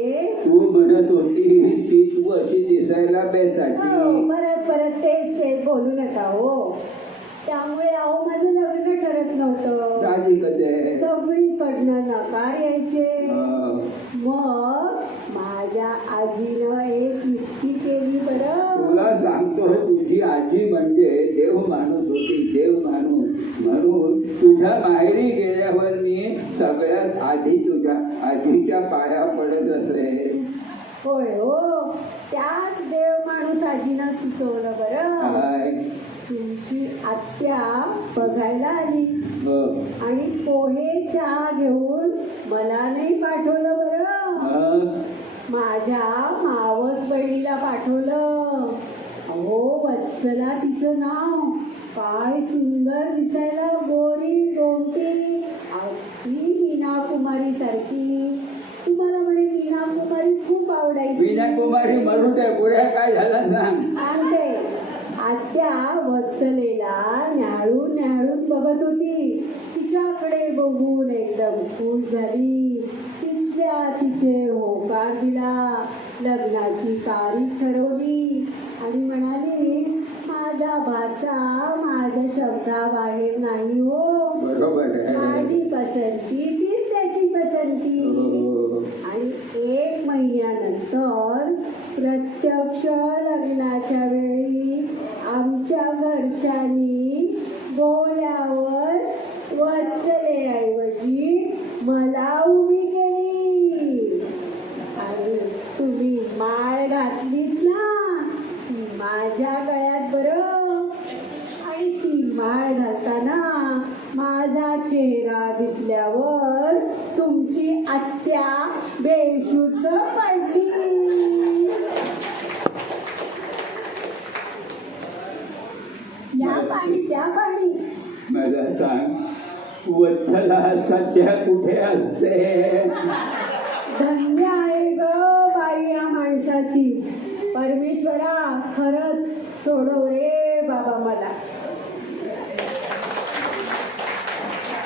तू म्हणत होतीस की तू अशी दिसायला बेताची. परत तेच बोलू नका हो. त्यामुळे अहो माझं लग्न ठरत नव्हतं. साहजिकच आहे. सगळीकडनं नकार यायचे. मग माझ्या आजीनं एक युक्ती केली बरं. तुला सांगतो, तुझी आजी म्हणजे देव माणूस होती, देव माणूस. म्हणून तुझ्या माहेरी गेल्यावर मी सगळ्यात आधी तुझ्या आजीच्या पाया पडत असे. होय हो, त्याच देव माणूस आजीनं सुचवलं बरं. काय? तुमची आत्या बघायला आली आणि पोहे चहा घेऊन मला नाही पाठवलं बरं, माझ्या मावस बहिणीला पाठवलं. अहो वत्सला तिचं नाव, काय सुंदर दिसायला, गोरी गोमटी, अगदी मीना कुमारी सारखी. तुम्हाला म्हणे मीना कुमारी खूप आवडायची. मीना कुमारी मरू दे, पुढे काय झालं सांग. सांगते. आत्या वत्सलेला न्याहाळून बघत होती. तिच्याकडे बघून एकदम खुश झाली. तिथल्या तिथे होकार दिला, लग्नाची तारीख ठरवली आणि म्हणाली, माझा भाचा माझ्या शब्दाबाहेर नाही हो. बरोबर आहे. माझी पसंती तीच त्याची पसंती. आणि 1 महिन्यानंतर प्रत्यक्ष लग्नाच्या वेळी आमच्या घरच्यांनी बोल्यावर वत्सलेऐवजी मला उभी केली. आणि तुम्ही माळ घातलीत ना माझ्या गळ्यात बरं. आणि ती माळ घालताना माझा चेहरा दिसल्यावर तुमची आत्या बेशुद्ध पडली. त्या पाणी मला सांग, वत्सला सध्या कुठे असते? धन्य आहे ग बाई या माणसाची. परमेश्वरा खरंच सोडव रे बाबा मला.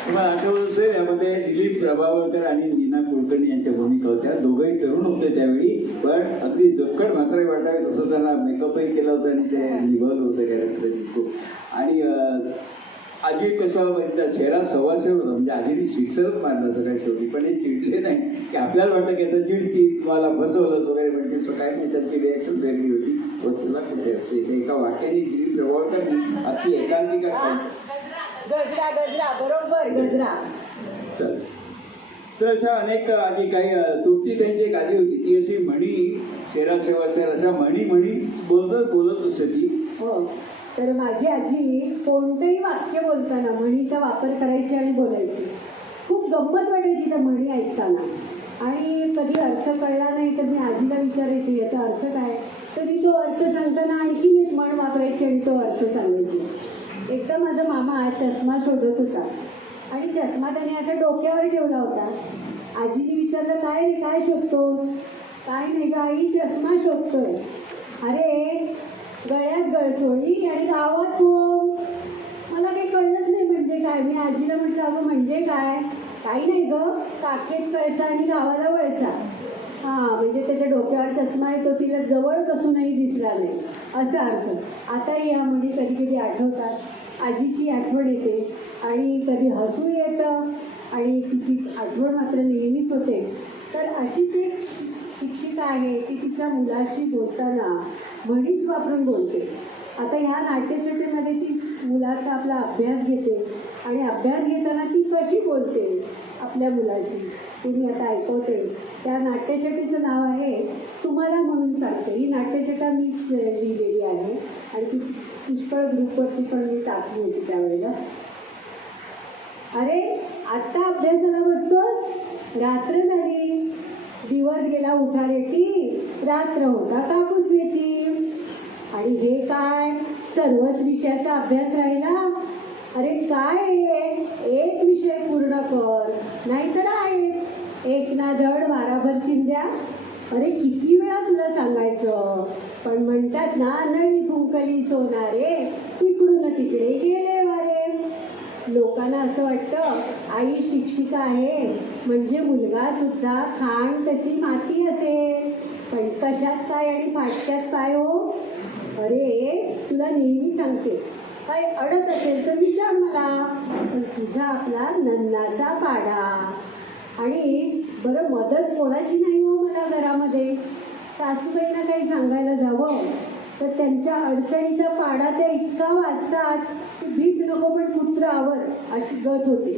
तुम्हाला आठवत असेल, यामध्ये दिलीप प्रभावळकर आणि नीना कुलकर्णी यांच्या भूमिका होत्या. दोघंही तरुण होते त्यावेळी, पण अगदी जक्कड म्हातारे वाटावे तसं त्यांना मेकअपही केला होता आणि ते निभावलं होतं कॅरेक्टर खूप. आणि आजी कसं म्हणजे शहरात सव्वाशे होतं, म्हणजे आजीने शिक्षणच मारलं सगळ्या शेवटी, पण हे चिडले नाही की आपल्याला वाटतं की आता चिडती तुम्हाला फसवलं वगैरे, म्हणजे तसं काय नाही, त्यांची रिॲक्शन वेगळी होती. वचला कुठे असते ते एका वाक्याने जी प्रभाव टाकली, अति एकांकिका गजरा गजरा बरोबर गजरा. चल, तर अशा अनेक आधी काही तुमची त्यांची एक आजी होती, ती अशी म्हणी शेरा सेवा शेर अशा म्हणी बोलत असते ती. हो, तर माझी आजी कोणतंही वाक्य बोलताना म्हणीचा वापर करायची आणि बोलायची. खूप गंमत वाटायची त्या म्हणी ऐकताना. आणि कधी अर्थ कळला नाही तर मी आजीला विचारायची याचा अर्थ काय, तरी तो अर्थ सांगताना आणखीन एक म्हण वापरायची आणि तो अर्थ सांगायची. एकदा माझा मामा चष्मा शोधत होता आणि चष्मा त्याने असा डोक्यावर ठेवला होता. आजीने विचारलं, काय रे काय शोधतोस? काय नाही ग आई, चष्मा शोधतोय. अरे गळ्यात गळसोळी आणि गावात कोण? मला काही कळलंच नाही म्हणजे काय. मी आजीला म्हटलं, अगं म्हणजे काय? काही नाही ग, काखेत कळसा आणि गावाला वळसा. हां, म्हणजे त्याच्या डोक्यावर चष्मा आहे, तो तिला जवळ कसूनही दिसला नाही असा अर्थ. आता या म्हणी कधी कधी आठवतात, आजीची आठवण येते आणि कधी हसू येतं आणि तिची आठवण मात्र नेहमीच होते. तर अशीच एक शिक्षिका आहे, ती तिच्या मुलाशी बोलताना म्हणीच वापरून बोलते. आता ह्या नाट्यछटेमध्ये ती मुलाचा आपला अभ्यास घेते आणि अभ्यास घेताना ती कशी बोलते आपल्या मुलाशी ते मी आता ऐकवते. त्या नाट्यछटेचं नाव आहे तुम्हाला म्हणून सांगते. ही नाट्यछटा मीच लिहिलेली आहे आणि ती पुष्कळ ग्रुपवरती पण मी टाकली होती त्यावेळेला. अरे आत्ता अभ्यासाला बसतोस? रात्र झाली, दिवस गेला उठारेटी, रात्र होता कापूस वेची. आणि हे काय, सर्वच विषयाचा अभ्यास राहिला? अरे काय एक विषय पूर्ण कर, नाहीतर आहेच एक ना धड वाराभर चिंध्या. अरे किती वेळा तुला सांगायचं, पण म्हणतात ना, नळी फुंकली सोनारे, इकडून तिकडे गेले वारे. लोकांना असं वाटतं आई शिक्षिका आहे म्हणजे मुलगा सुद्धा खाण तशी माती असेल, पण कशात काय आणि फाटक्यात काय हो. अरे तुला नेहमी सांगते, काय अडत असेल तर विचार मला, पण तुझा आपला नन्नाचा पाडा. आणि बरं मदत कोणाची नाही हो मला घरामध्ये. सासूबाईंना काही सांगायला जावं तर त्यांच्या अडचणीचा पाडा त्या इतका वाचतात की भीक नको पण पुत्र आवर अशी गत होते.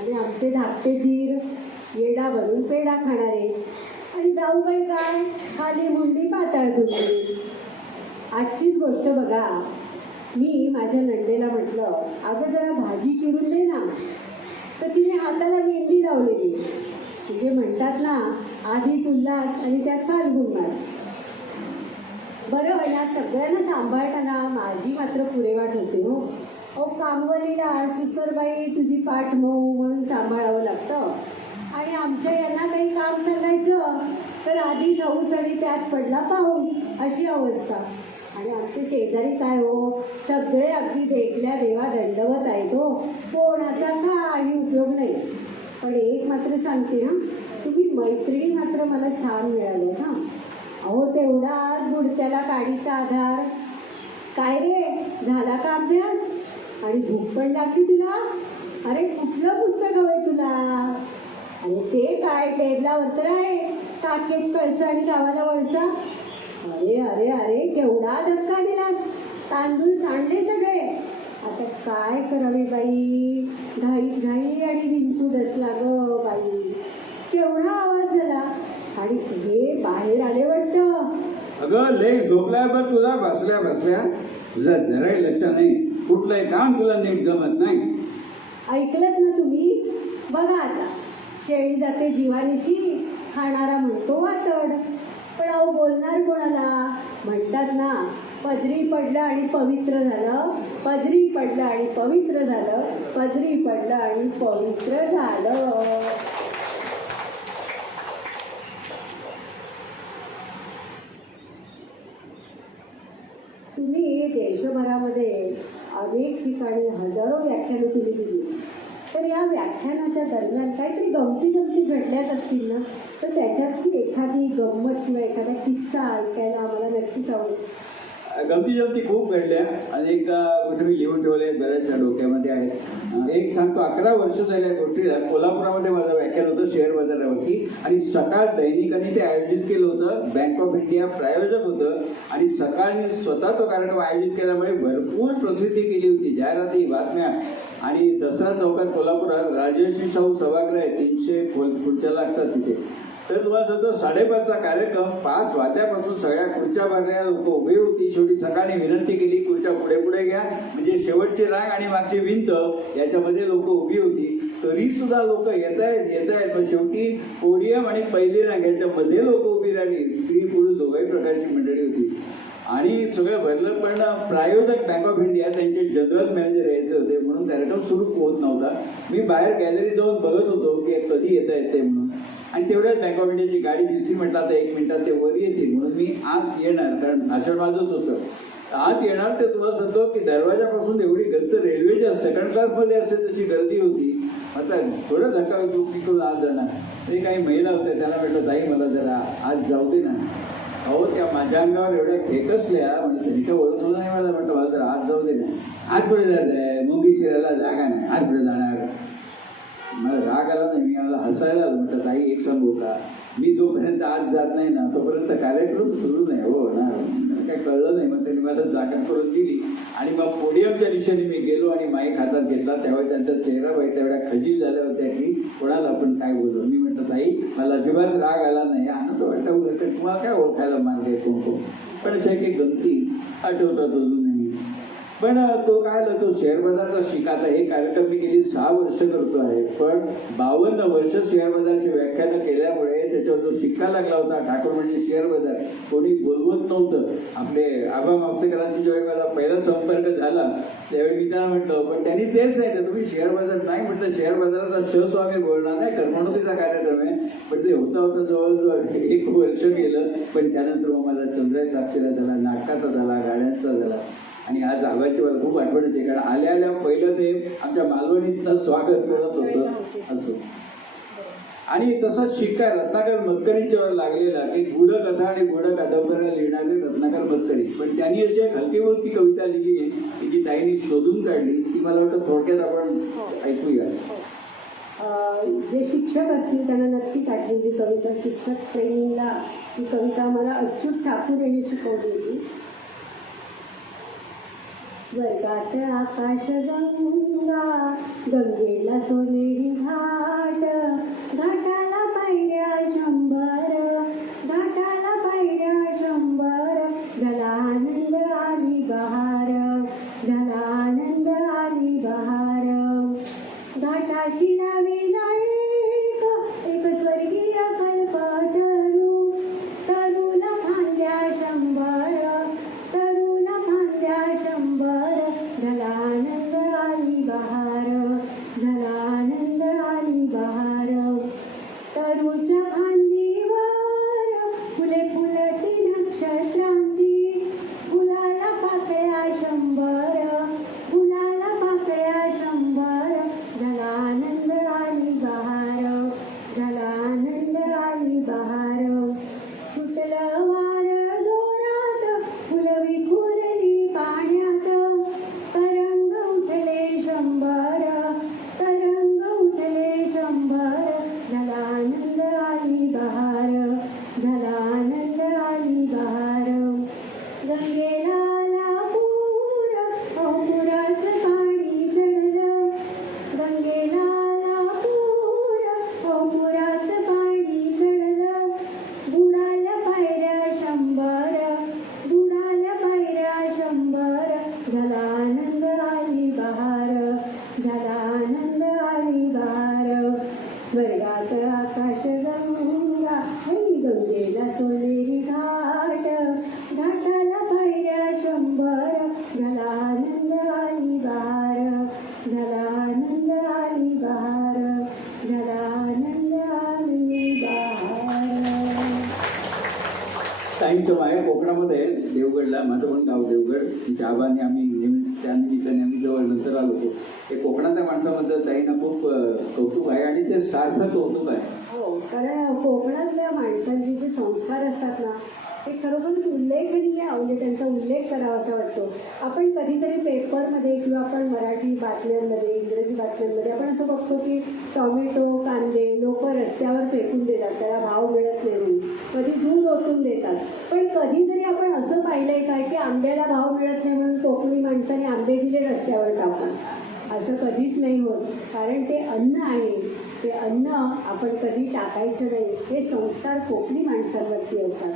आणि आमचे धाकटे धीर येडा बनून पेढा खाणारे आणि जाऊबाई काय खाली मुंडी पाताळ गुंडी. आजचीच गोष्ट बघा, मी माझ्या नंदेला म्हटलं, अगं जरा भाजी चिरून दे ना, तर तिने हाताला मेहंदी लावलेली. म्हणजे म्हणतात ना, आधीच उल्हास आणि त्यात फाल्गुन मास. बरं, या सगळ्यांना सांभाळताना माझी मात्र पुरेवाट होते हो. अहो कामवालीला सुसरबाई तुझी पाठ मऊ म्हणून सांभाळावं लागतं आणि आमच्या यांना काही काम सांगायचं तर आधीच हौस आणि त्यात पडला पाऊस अशी अवस्था. आणि आमचे शेजारी काय हो, सगळे अगदी देखल्या देवा दंडवत आहेत हो, कोणाचा काही उपयोग नाही. पण एक मात्र सांगते हां, तुम्ही मैत्रिणी मात्र मला छान मिळाले हां. अहो तेवढा बुडत्याला काडीचा आधार. काय रे झाला का अभ्यास? आणि भूक पण लागली तुला? अरे कुठलं पुस्तक हवंय तुला? आणि ते काय टेबलावर तर आहे, काखेत कळसा आणि गावाला वळसा. अरे अरे अरे केवढा धक्का दिलास, तांदूळ सांडले सगळे. आता काय करावे बाई, घाईत घाई आणि विंचू डसला ग बाई. केवढा आवाज झाला आणि हे बाहेर आले वाटतं. अगं लय झोपलाय बघ तुला बसल्या बसल्या, तुझा जराही लक्ष नाही, कुठलंही काम तुला नीट जमत नाही. ऐकलत ना तुम्ही? बघा आता, शेळी जाते जीवानिशी, खाणारा म्हणतो वातड. पण अहो बोलणार कोणाला? म्हणतात ना, पदरी पडलं आणि पवित्र झालं, पदरी पडलं आणि पवित्र झालं, पदरी पडलं आणि पवित्र झालं. तुम्ही देशभरामध्ये अनेक ठिकाणी हजारो व्याख्यानं तुम्ही दिली, तर या व्याख्यानाच्या दरम्यान काहीतरी गमती घडल्याच असतील ना, तर त्याच्यातली एखादी गंमत किंवा एखादा किस्सा ऐकायला आम्हाला नक्कीच आवडेल. गमती जमती खूप घडल्या. अनेक गोष्टी मी लिहून ठेवल्या आहेत, बऱ्याचशा डोक्यामध्ये आहेत. एक सांगतो, 11 वर्ष झाल्या गोष्टीला. कोल्हापुरामध्ये माझं व्याख्यान होतं शेअर बाजारावरती, आणि सकाळ दैनिकाने ते आयोजित केलं होतं. बँक ऑफ इंडिया प्रायोजक होतं, आणि सकाळने स्वतः तो कार्यक्रम आयोजित केल्यामुळे भरपूर प्रसिद्धी केली होती, जाहिराती, बातम्या. आणि दसरा चौकात कोल्हापुरात राजर्षी शाहू सभागृह आहे, 300 खुर्च्या लागतात तिथे. तर तुम्हाला सांगतो, 5:30चा कार्यक्रम, 5 वाजल्यापासून सगळ्या खुर्च्या भरल्या, लोक उभी होती. शेवटी सकाळी विनंती केली, खुर्च्या पुढे पुढे घ्या, म्हणजे शेवटची रांग आणि मागची भिंत याच्यामध्ये लोक उभी होती. तरी सुद्धा लोक येत आहेत. पण शेवटी पोडियम आणि पहिली रांग याच्यामध्ये लोक उभी राहिली. स्त्री पुरुष दोघाही प्रकारची मंडळी होती, आणि सगळं भरलं. पण प्रायोजक बँक ऑफ इंडिया, त्यांचे जनरल मॅनेजर यायचे होते, म्हणून कार्यक्रम सुरू होत नव्हता. मी बाहेर गॅलरी जाऊन बघत होतो की कधी येता येते म्हणून. आणि तेवढ्याच बँक ऑफ इंडियाची गाडी दिसली. म्हटलं आता 1 मिनिटात ते वर येतील, म्हणून मी आत येणार, कारण भाषण माझंच होतं. आत येणार ते तुम्हाला सांगतो की दरवाजापासून एवढी गच्च रेल्वेच्या सेकंड क्लासमध्ये असते त्याची गर्दी होती. म्हटलं थोडं धक्काबुक्की करून आत जाणार. तरी काही महिला होत्या, त्यांना म्हटलं ताई मला जरा आज जाऊ दे ना. अहो, त्या माझ्या अंगावर एवढ्या खेकसल्या, म्हणजे त्यांनी काय ओळख सुद्धा नाही मला. म्हटलं मला जरा आज जाऊ दे ना. आज पुढे जात आहे, मुंगी चिरायला जागा नाही, आज पुढे जाणार. मला राग आला नाही, मी मला हसायला आलं. म्हटलं ताई एक सांगू का, मी जोपर्यंत आज जात नाही ना तोपर्यंत कार्यक्रम सुरू नाही हो ना. काय कळलं नाही. मग त्यांनी मला जागा करून दिली, आणि मग पोडियमच्या दिशेने मी गेलो आणि माईक हातात घेतला. त्यावेळी त्यांचा चेहरा बघितला, एवढ्या खजील झाल्या होत्या की कोणाला आपण काय बोललो. मी म्हटलं ताई मला अजिबात राग आला नाही, आनंद वाटतं. उलट तुम्हाला काय ओळखायला मार्ग आहे कोण. पण अशा काही गमती आठवतात अजूनही. पण तो काय आलं, तो शेअर बाजारचा शिकाचा हे कार्यक्रम मी गेली 6 वर्ष करतो आहे. पण 52 वर्ष शेअर बाजारची व्याख्यानं केल्यामुळे त्याच्यावर जो शिक्का लागला होता, ठाकूर म्हणजे शेअर बाजार, कोणी बोलवत नव्हतं. आपले आबा मापसेकरांशी ज्यावेळी मला पहिला संपर्क झाला त्यावेळी मी त्यांना म्हटलं, पण त्यांनी तेच नाही, तर तुम्ही शेअर बाजार नाही म्हटलं. शेअर बाजाराचा स्वामी बोलणार नाही, करमणुकीचा कार्यक्रम आहे. पण ते होता जवळजवळ 1 वर्ष गेलं. पण त्यानंतर मग माझा चंद्राई साक्षीला झाला, नाटकाचा झाला, गाड्यांचा झाला. आणि आज आबाची मला खूप आठवण येते, कारण आल्या पहिलं ते आमच्या मालवणीतनं स्वागत करत असो. आणि तसाच शिक्का रत्नाकर मतकरींच्यावर लागलेला की गुढ कथा आणि गुढ कादंबऱ्या लिहिणारे रत्नाकर मतकरी. पण त्यांनी अशी एक हलकी फुलकी कविता लिहिली आहे की जी ताईंनी शोधून काढली. ती मला वाटतं थोडक्यात आपण ऐकूया. जे शिक्षक असतील त्यांना नक्कीच आठवली ही कविता. शिक्षक ट्रेनिंगला ही कविता मला अच्युत ठाकूर यांनी शिकवली होती. स्वर्गात आकाश गंगा, गंगेला सोनेरी घाट, घाटाला पायऱ्या 100, घाटाला पायऱ्या 100, झाला आनंद आली बहार, झाला आनंद आली बहार. घाटाशी लावेला एक स्वर्गीय कल्पतरू, तरूला फांद्या 100, तरूला फांद्या 100, झाला आनंद आली बहार, झाला आनंद आली बहार. तरूच्या फांदीवर फुले फुलती नक्षत्रांची, फुलाला पाकळ्या 100, फुलाला पाकळ्या 100, झाला आनंद आली बहार, झाला आनंद आली बहार. सुटलं वार जोरात, फुलं विखुरली पाण्यात, तरंग उठले 100, तरंग उठले 100, झाला आनंद आली बहार, झाला आनंद आली बहार. गंगेला आला पूर, पुराचं पाणी चढलं, गंगेला आला पूर, पुराचं पाणी चढलं, बुडाल्या पायऱ्या 100, बुडाल्या पायऱ्या 100, झाला आनंद आली बहार, झाला आनंद आली बहार. स्वर्गात आकाश गंगा, गंगेला सोनेरी घाट, घाटाला पायऱ्या 100, झाला आनंद आली बहार, झाला आनंद आली बहार, झाला आनंद आली बहार. ताईंचं माया कोकणामध्ये देवगडला, माझं पण गाव देवगड. तुमच्या आबाने आम्ही त्यानिमित्ताने आम्ही जवळ नंतर आलो होतो. हे कोकणातल्या माणसाबद्दल ताईंना खूप कौतुक आहे, आणि ते सार्थक कौतुक आहे. हो, कारण कोकणातल्या माणसांचे जे संस्कार असतात ना ते खरोखरच उल्लेखनीय म्हणजे त्यांचा उल्लेख करावा असा वाटतो. आपण कधीतरी पेपरमध्ये किंवा आपण मराठी बातम्यांमध्ये इंग्रजी बातम्यांमध्ये आपण असं बघतो की टॉमॅटो कांदे लोक रस्त्यावर फेकून देतात, त्याला भाव मिळत नाही म्हणून. कधी दूध ओतून देतात. पण कधीतरी आपण असं पाहिलंय काय की आंब्याला भाव मिळत नाही म्हणून कोकणी माणसाने आंबे दिले रस्त्यावर टाकून? असं कधीच नाही होत. कारण ते अन्न आहे, ते अन्न आपण कधी टाकायचं नाही. हे संस्कार कोकणी माणसांवरती असतात.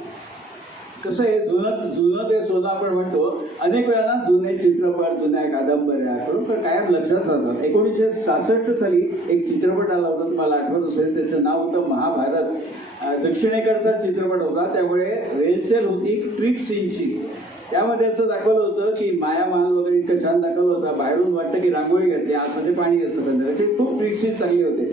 कसं आहे, जुनं ते सोनं आपण म्हणतो. अनेक वेळा ना जुने चित्रपट, जुन्या कादंबऱ्या खरोखर कायम लक्षात राहतात. 1966 साली एक चित्रपट आला होता, तुम्हाला आठवत असेल, त्याचं नाव होतं महाभारत. दक्षिणेकडचा चित्रपट होता, त्यामुळे रेलचेल होती ट्रिक सीनची. त्यामध्ये असं दाखवलं होतं की माया महाल वगैरे इतकं छान दाखवलं होतं. बाहेरून वाटतं की रांगोळी घातली, आतमध्ये पाणी असतं कंदराचे. खूप ट्रिक सीन चांगले होते.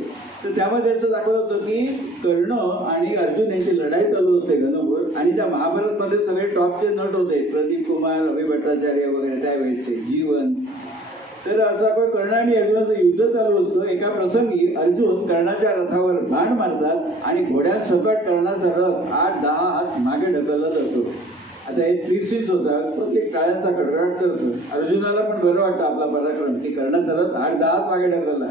तर त्यामध्ये असं दाखवलं होतं की कर्ण आणि अर्जुन यांची लढाई चालू असते घनघोर, आणि त्या महाभारतमध्ये सगळे टॉपचे नट होते, प्रदीप कुमार, रवी भट्टाचार्य वगैरे त्यावेळेचे, जीवन. तर असं आपण कर्ण आणि अर्जुनाचं युद्ध चालू असतं. एका प्रसंगी अर्जुन कर्णाच्या रथावर बाण मारतात आणि घोड्यांसकट कर्णाचा रथ 8-10 हात मागे ढकलला जातो. आता हे 3 सीन्स होतात, प्रत्येक टाळ्यांचा कडकडाट करतो. अर्जुनाला पण बरं वाटतं आपला पराक्रम की कर्णाचा रथ 8-10 हात मागे ढकलला.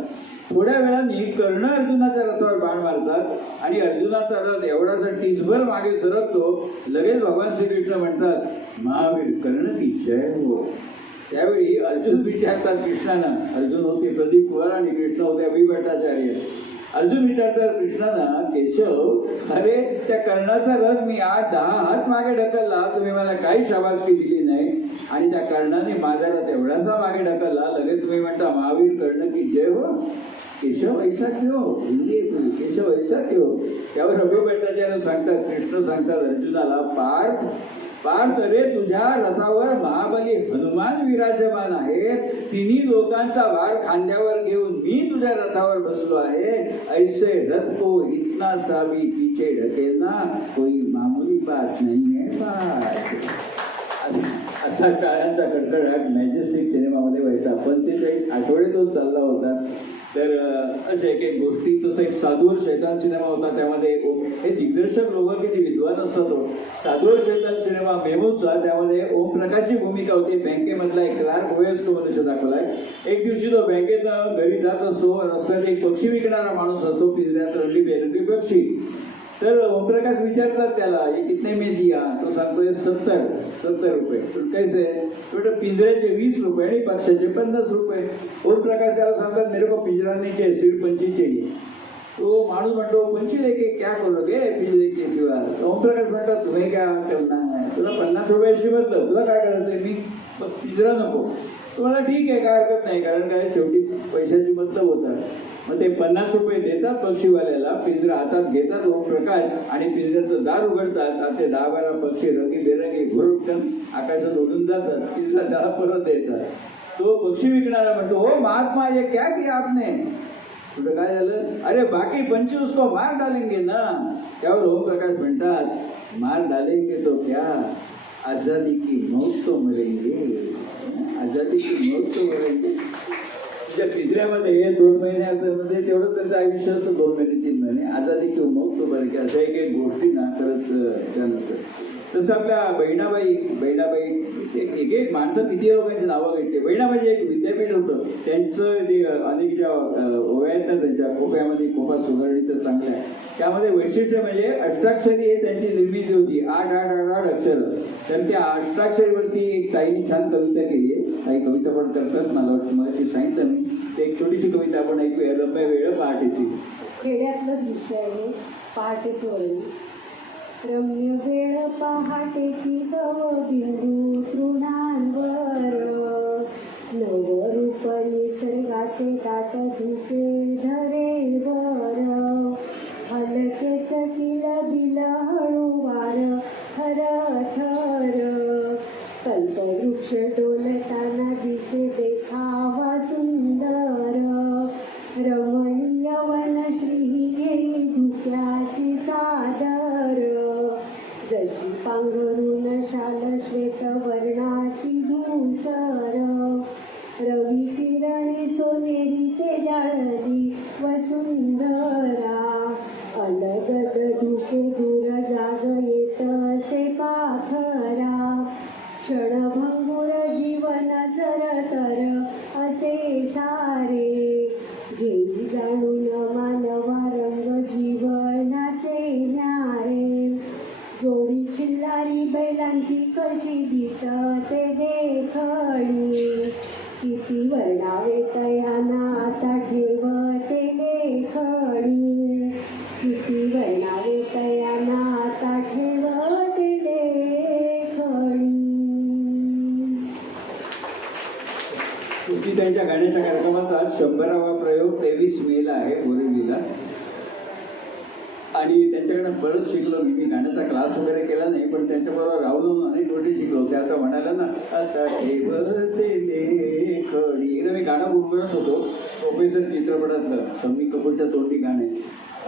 थोड्या वेळाने कर्ण अर्जुनाच्या रथावर बाण मारतात आणि अर्जुनाचा रथ एवढासा टिचभर मागे सरकतो. लगेच भगवान श्रीकृष्ण म्हणतात, महावीर कर्ण की जय हो. त्यावेळी अर्जुन विचारतात कृष्णांना, अर्जुन होते प्रदीप कुमार आणि कृष्ण होते रवी भट्टाचार्य. अर्जुन विचारतात कृष्णांना, केशव, अरे त्या कर्णाचा रथ मी 8-10 हात मागे ढकलला, तुम्ही मला काही शाबासकी दिली नाही, आणि त्या कर्णाने माझा रथ एवढासा मागे ढकलला, लगेच तुम्ही म्हणता महावीर कर्ण की जय हो. केशव ऐसा क्यों? हिंदी येतो, केशव ऐसा क्यों? त्यावर रवी भट्टाचार्य सांगतात, कृष्ण सांगतात अर्जुनाला, पार्थ पार्थ, अरे तुझ्या रथावर महाबली हनुमान विराजमान आहेत. तिन्ही लोकांचा भार खांद्यावर घेऊन मी तुझ्या रथावर बसलो आहे. ऐसे रथ को इतना सा भी पीछे ढकेलना कोई मामूली बात नहीं है बात. असा टाळ्यांचा कडकडाट मॅजेस्टिक सिनेमामध्ये व्हायचा. 45 आठवडे तो चालला होता. तर अशा एक एक गोष्टी. तसं एक साधूर शैतान सिनेमा होता, त्यामध्ये हे दिग्दर्शक लोक किती विद्वान असतात. साधूर शैतान सिनेमा मेमूचा, त्यामध्ये ओम प्रकाशची भूमिका होती. बँकेमधला एक क्लार्क वयस्क मनुष्य दाखवलाय. एक दिवशी तो बँकेत घरी जात असतो. रस्त्यात एक पक्षी विकणारा माणूस असतो, पिंजऱ्यात रंगी बेरंगी पक्षी. तर ओमप्रकाश विचारतात त्याला, हे कितने में दिया? तो सांगतोय 70 रुपये. तो कैसे? तो पिंजऱ्याचे 20 रुपये आणि पक्षाचे 50 रुपये. ओमप्रकाश त्याला सांगतात, मेरे को पिंजरा नहीं चाहिए, सिर्फ पंछी चाहिए. तो माणूस म्हणतो, पंछी लेके क्या करोगे पिंजरे के सिवा? ओमप्रकाश म्हणतात, तुम्ही क्या करणार आहे? तुला 50 रुपयाशी मतलब, तुला काय करायचंय? मी पिंजरा नको. तुम्हाला ठीक आहे, काय हरकत नाही, कारण काय शेवटी पैशाची मतलब होतात. मग ते 50 रुपये देतात पक्षीवाल्याला, पिंजरा हातात घेतात ओमप्रकाश आणि पिंजऱ्याचं दार उघडतात. आणि ते 10-12 पक्षी रंगीबेरंगी घुरटन आकाशात उडून जातात. पिंजरा त्याला परत देतात. तो पक्षी विकणारा म्हणतो, हो महात्मा, ये क्या किया आपने? कुठं काय झालं? अरे बाकी पंछी उसको मार डालेंगे ना. त्यावर ओमप्रकाश म्हणतात, मार डालेंगे तो क्या, आजादी की मौत तो मरेंगे. आजादी की मौत तो मरेंगे. तुझ्या पिंजऱ्यामध्ये 2 महिन्यामध्ये तेवढं त्यांचं आयुष्य असतं, 2 महिने 3 महिने. आजादी की मौत तो मरेंगे. अशा एक एक गोष्टी ना खरंच छान असतं. तसं आपल्या बहिणाबाई एक एक माणसं किती लोकांची नावं घ्यायची. बहिणाबाई एक विद्यापीठ होतं, त्यांचं ते अनेक ज्या ओव्या आहेत ना, त्यांच्या खोप्यामध्ये खोपा सुधारणीचं चांगलं आहे. त्यामध्ये वैशिष्ट्य म्हणजे अष्टाक्षरी हे त्यांची निर्मिती होती. 8 अक्षर. तर त्या अष्टाक्षरीवरती एक ताईने छान कविता केली आहे. काही कविता पण करतात, मला वाटतं मला सांगितलं मी. ते एक छोटीशी कविता आपण ऐकूया, रम्य वेळ पहाटेची. खेड्यातलं दृश्य आहे, पहाटेचं वळण. रम्य वेळ पहाटेची दव बिंदू तृणांवर, नवरूप निसर्गाचे दाट धुके धरेवर, हलके चकिल बिल हळूवार थर थर, कल्पवृक्ष डोलताना दिसे देखावा सुंदर, रमणीय वनश्री घेई धुक्याची चादर, जशी पांघरून शाल श्वेत वर्णाची धूसर, रवी किरणे सोनेरी तेजाळली वसुंधरा, अलगद धुके दूर जाग येत असे पा असे सारे घेई जाणून मानवा रंग जीवनाचे न्यारे जोडी खिल्लारी बैलांची कशी दिसते देखणी किती वर्णावे तयाना आता ठेवते लेखणी किती वर्णावे तयाना आता ठेवते लेखणी. तुमची त्यांच्या गाण्याच्या कार्यक्रमाचा 100वा प्रयोग 23 मेला आहे बोरिवलीला. आणि त्यांच्याकडे बरंच शिकलो मी गाण्याचा क्लास वगैरे केला नाही, पण त्यांच्याबरोबर राहून अनेक गोष्टी शिकलो. ते आता म्हणाला ना, आता ठेवते लेखणी. एकदा मी गाणं गुणगुणत होतो, प्रोफेसर चित्रपटातलं शम्मी कपूरच्या तोंडी गाणे.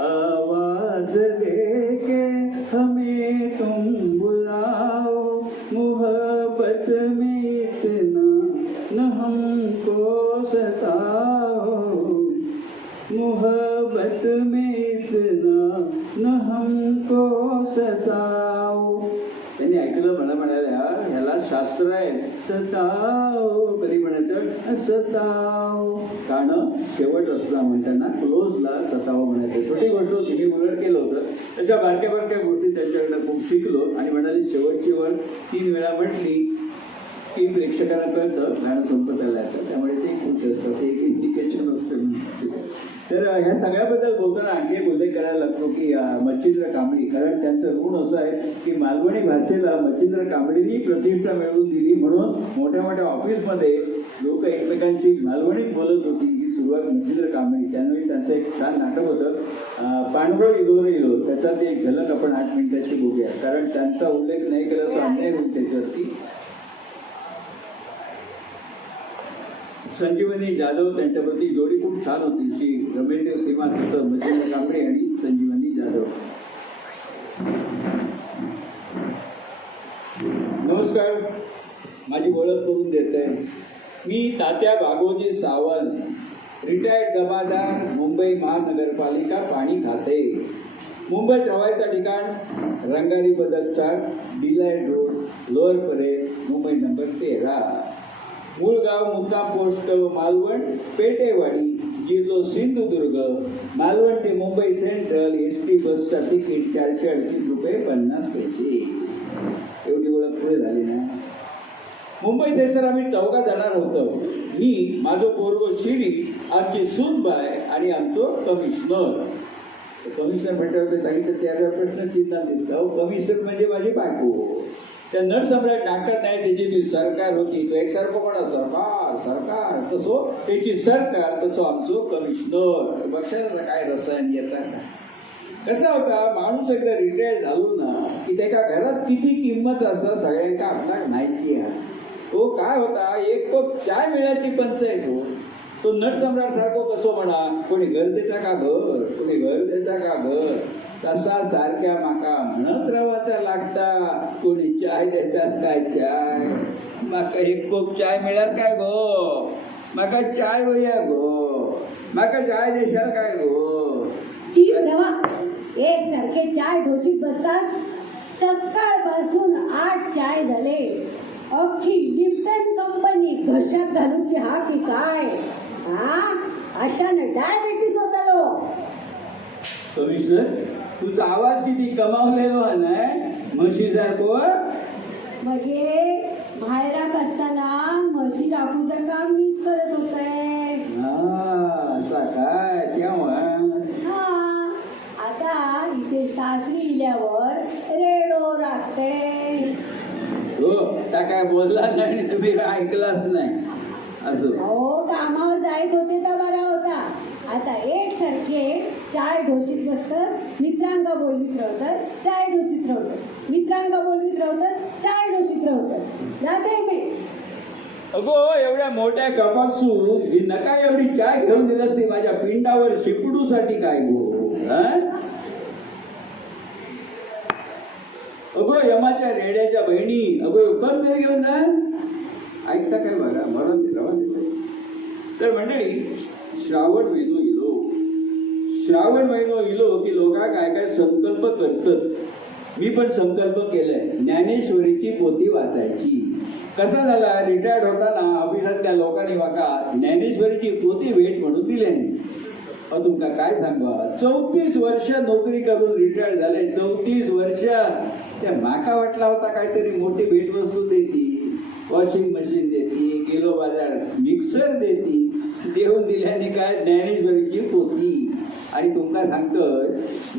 आवाज देके हमें तुम बुलाओ मोहब्बत में इतना न हमको सताओ मोहब्बत में इतना न हमको सताओ. त्यांनी ऐकलं, मला म्हणाल्या ह्याला शास्त्र आहे, सताओ कधी म्हणायचं सताओ. गाणं शेवट असला म्हणताना क्लोजला सताओ म्हणायचं. छोटी गोष्ट होती, मी उलट केलं होतं. त्याच्या बारक्या बारक्या गोष्टी त्यांच्याकडनं खूप शिकलो. आणि म्हणाली शेवटची वेळ 3 वेळा म्हटली की प्रेक्षकांना कळतं गाणं संपत आलं आहे, त्यामुळे ते खुश असतात. ते एक इंडिकेशन असतं. तर ह्या सगळ्याबद्दल बोलताना आणखी एक उल्लेख करायला लागतो की मच्छिंद्र कांबळी, कारण त्यांचं ऋण असं आहे की मालवणी भाषेला मच्छिंद्र कांबळींनी प्रतिष्ठा मिळवून दिली. म्हणून मोठ्या मोठ्या ऑफिसमध्ये लोक एकमेकांशी मालवणीत बोलत होती. ही सुरुवात मच्छिंद्र कांबळी. त्यावेळी त्यांचं एक छान नाटक होतं पांडवळ इलो रे इलो. त्याच्यात एक झलक आपण 8 मिनिटाची बघूया, कारण त्यांचा उल्लेख नाही केला तर अन्याय होईल त्याच्यावरती. संजीवनी जाधव त्यांच्यावरती जोडी खूप छान होती. श्री रमेशदेव सीमा, तसं मच्छिंद्र कांबळे आणि संजीवनी जाधव. नमस्कार, माझी ओळख करून देत आहे. मी तात्या भागोजी सावंत, रिटायर्ड जमादार, मुंबई महानगरपालिका पाणी खाते. मुंबईत राहायचं ठिकाण रंगारी बदकचा, delight road, lower Parel, Mumbai number 13. मूळ गाव मुक्काम पोस्ट मालवण, पेटेवाडी, जिल्हा सिंधुदुर्ग. मालवण ते मुंबई सेंट्रल एसटी बसचा तिकीट 438 रुपये 50 पैसे. एवढी ओळख पुढे झाली ना. मुंबई देशात आम्ही 4 जाणार होतो. मी, माझं पोरगो शिरी, आमची सूनबाय आणि आमचं कमिशनर. कमिशनर म्हटल्यावर सांगितलं त्याचा प्रश्न चिन्ह दिसतं. कमिशनर म्हणजे माझी बायको. त्या नटसम्राट नाटकात नाही, त्याची जी सरकार होती तो एकसारखं म्हणा सरकार सरकार, तसो त्याची सरकार, तसं आमचं कमिशनर. बघशाल काय रसायन येतात. कसा होता माणूस एकदा रिटायर झालो ना की त्याच्या घरात किती किंमत असतात सगळ्यांका आपल्याला माहिती आहे. तो काय होता, एक कप चाय मिळायची पंचायत हो. तो नटसम्राट सारखं कसं म्हणा, कोणी घर देता का घर, कोणी घर देता का घर. तसा सारख्या माका म्हणत राहायचा लागता, कोणी चाय देतात काय चाय. माका एक कप चाय मिळाल काय गो, माका चाय होया गो, माका चाय देशाल काय गो. चीप रवा, एक सारखे चाय ढोशीत बसतास. सकाळपासून 8 चाय झाले. अख्खी लिप्टन कंपनी घशात घालूची हा की काय. हा, अशानं डायबेटीस होतलो. कमिशनर, तुझा आवाज किती कमावलेलो नाही म्हशीसारखं. म्हणजे बाहेरात असताना म्हशी टाकूचं काम मीच करत होते. असा काय तेव्हा. हा, आता इथे सासरी इल्यावर रेडो राखते. हो, त्या काय बोलला नाही, तुम्ही काय ऐकलाच नाही असं. हो, कामावर जायत होते तर बरा होता. आता एक सारखे चाय ढोशीत बसतात. मित्रांका बोलवीत राहतात, चाय ढोशीत राहतात. मित्रांका बोलवीत राहतात, चाय ढोशीत राहतात. जाते मी. अगो, एवढ्या मोठ्या कपासून ही नका एवढी चाय घेऊन दिली असती माझ्या पिंडावर शिपडूसाठी काय गो. अगो, यमाच्या रेड्याच्या बहिणी, अगो कम तरी घेऊन जा. ऐकता काय बघा, मरण दे रवा देते. तर मंडळी, श्रावण महिनो इलो. श्रावण महिनो इलो की लोक काय काय संकल्प करतात. मी पण संकल्प केलाय ज्ञानेश्वरीची पोथी वाचायची. कसा झाला, रिटायर्ड होताना ऑफिसात गावातल्या लोकांनी म्हाका ज्ञानेश्वरीची पोती भेट म्हणून दिलेली. तुमका काय सांगा, 34 वर्ष नोकरी करून रिटायर झाले. 34 वर्ष. त्या म्हाका वाटला होता काहीतरी मोठी भेटवस्तू देती, वॉशिंग मशीन देती, किलो बाजार मिक्सर देती. देऊन दिल्याने काय, ज्ञानेश्वरीची पोती. आणि तुमका सांगतोय,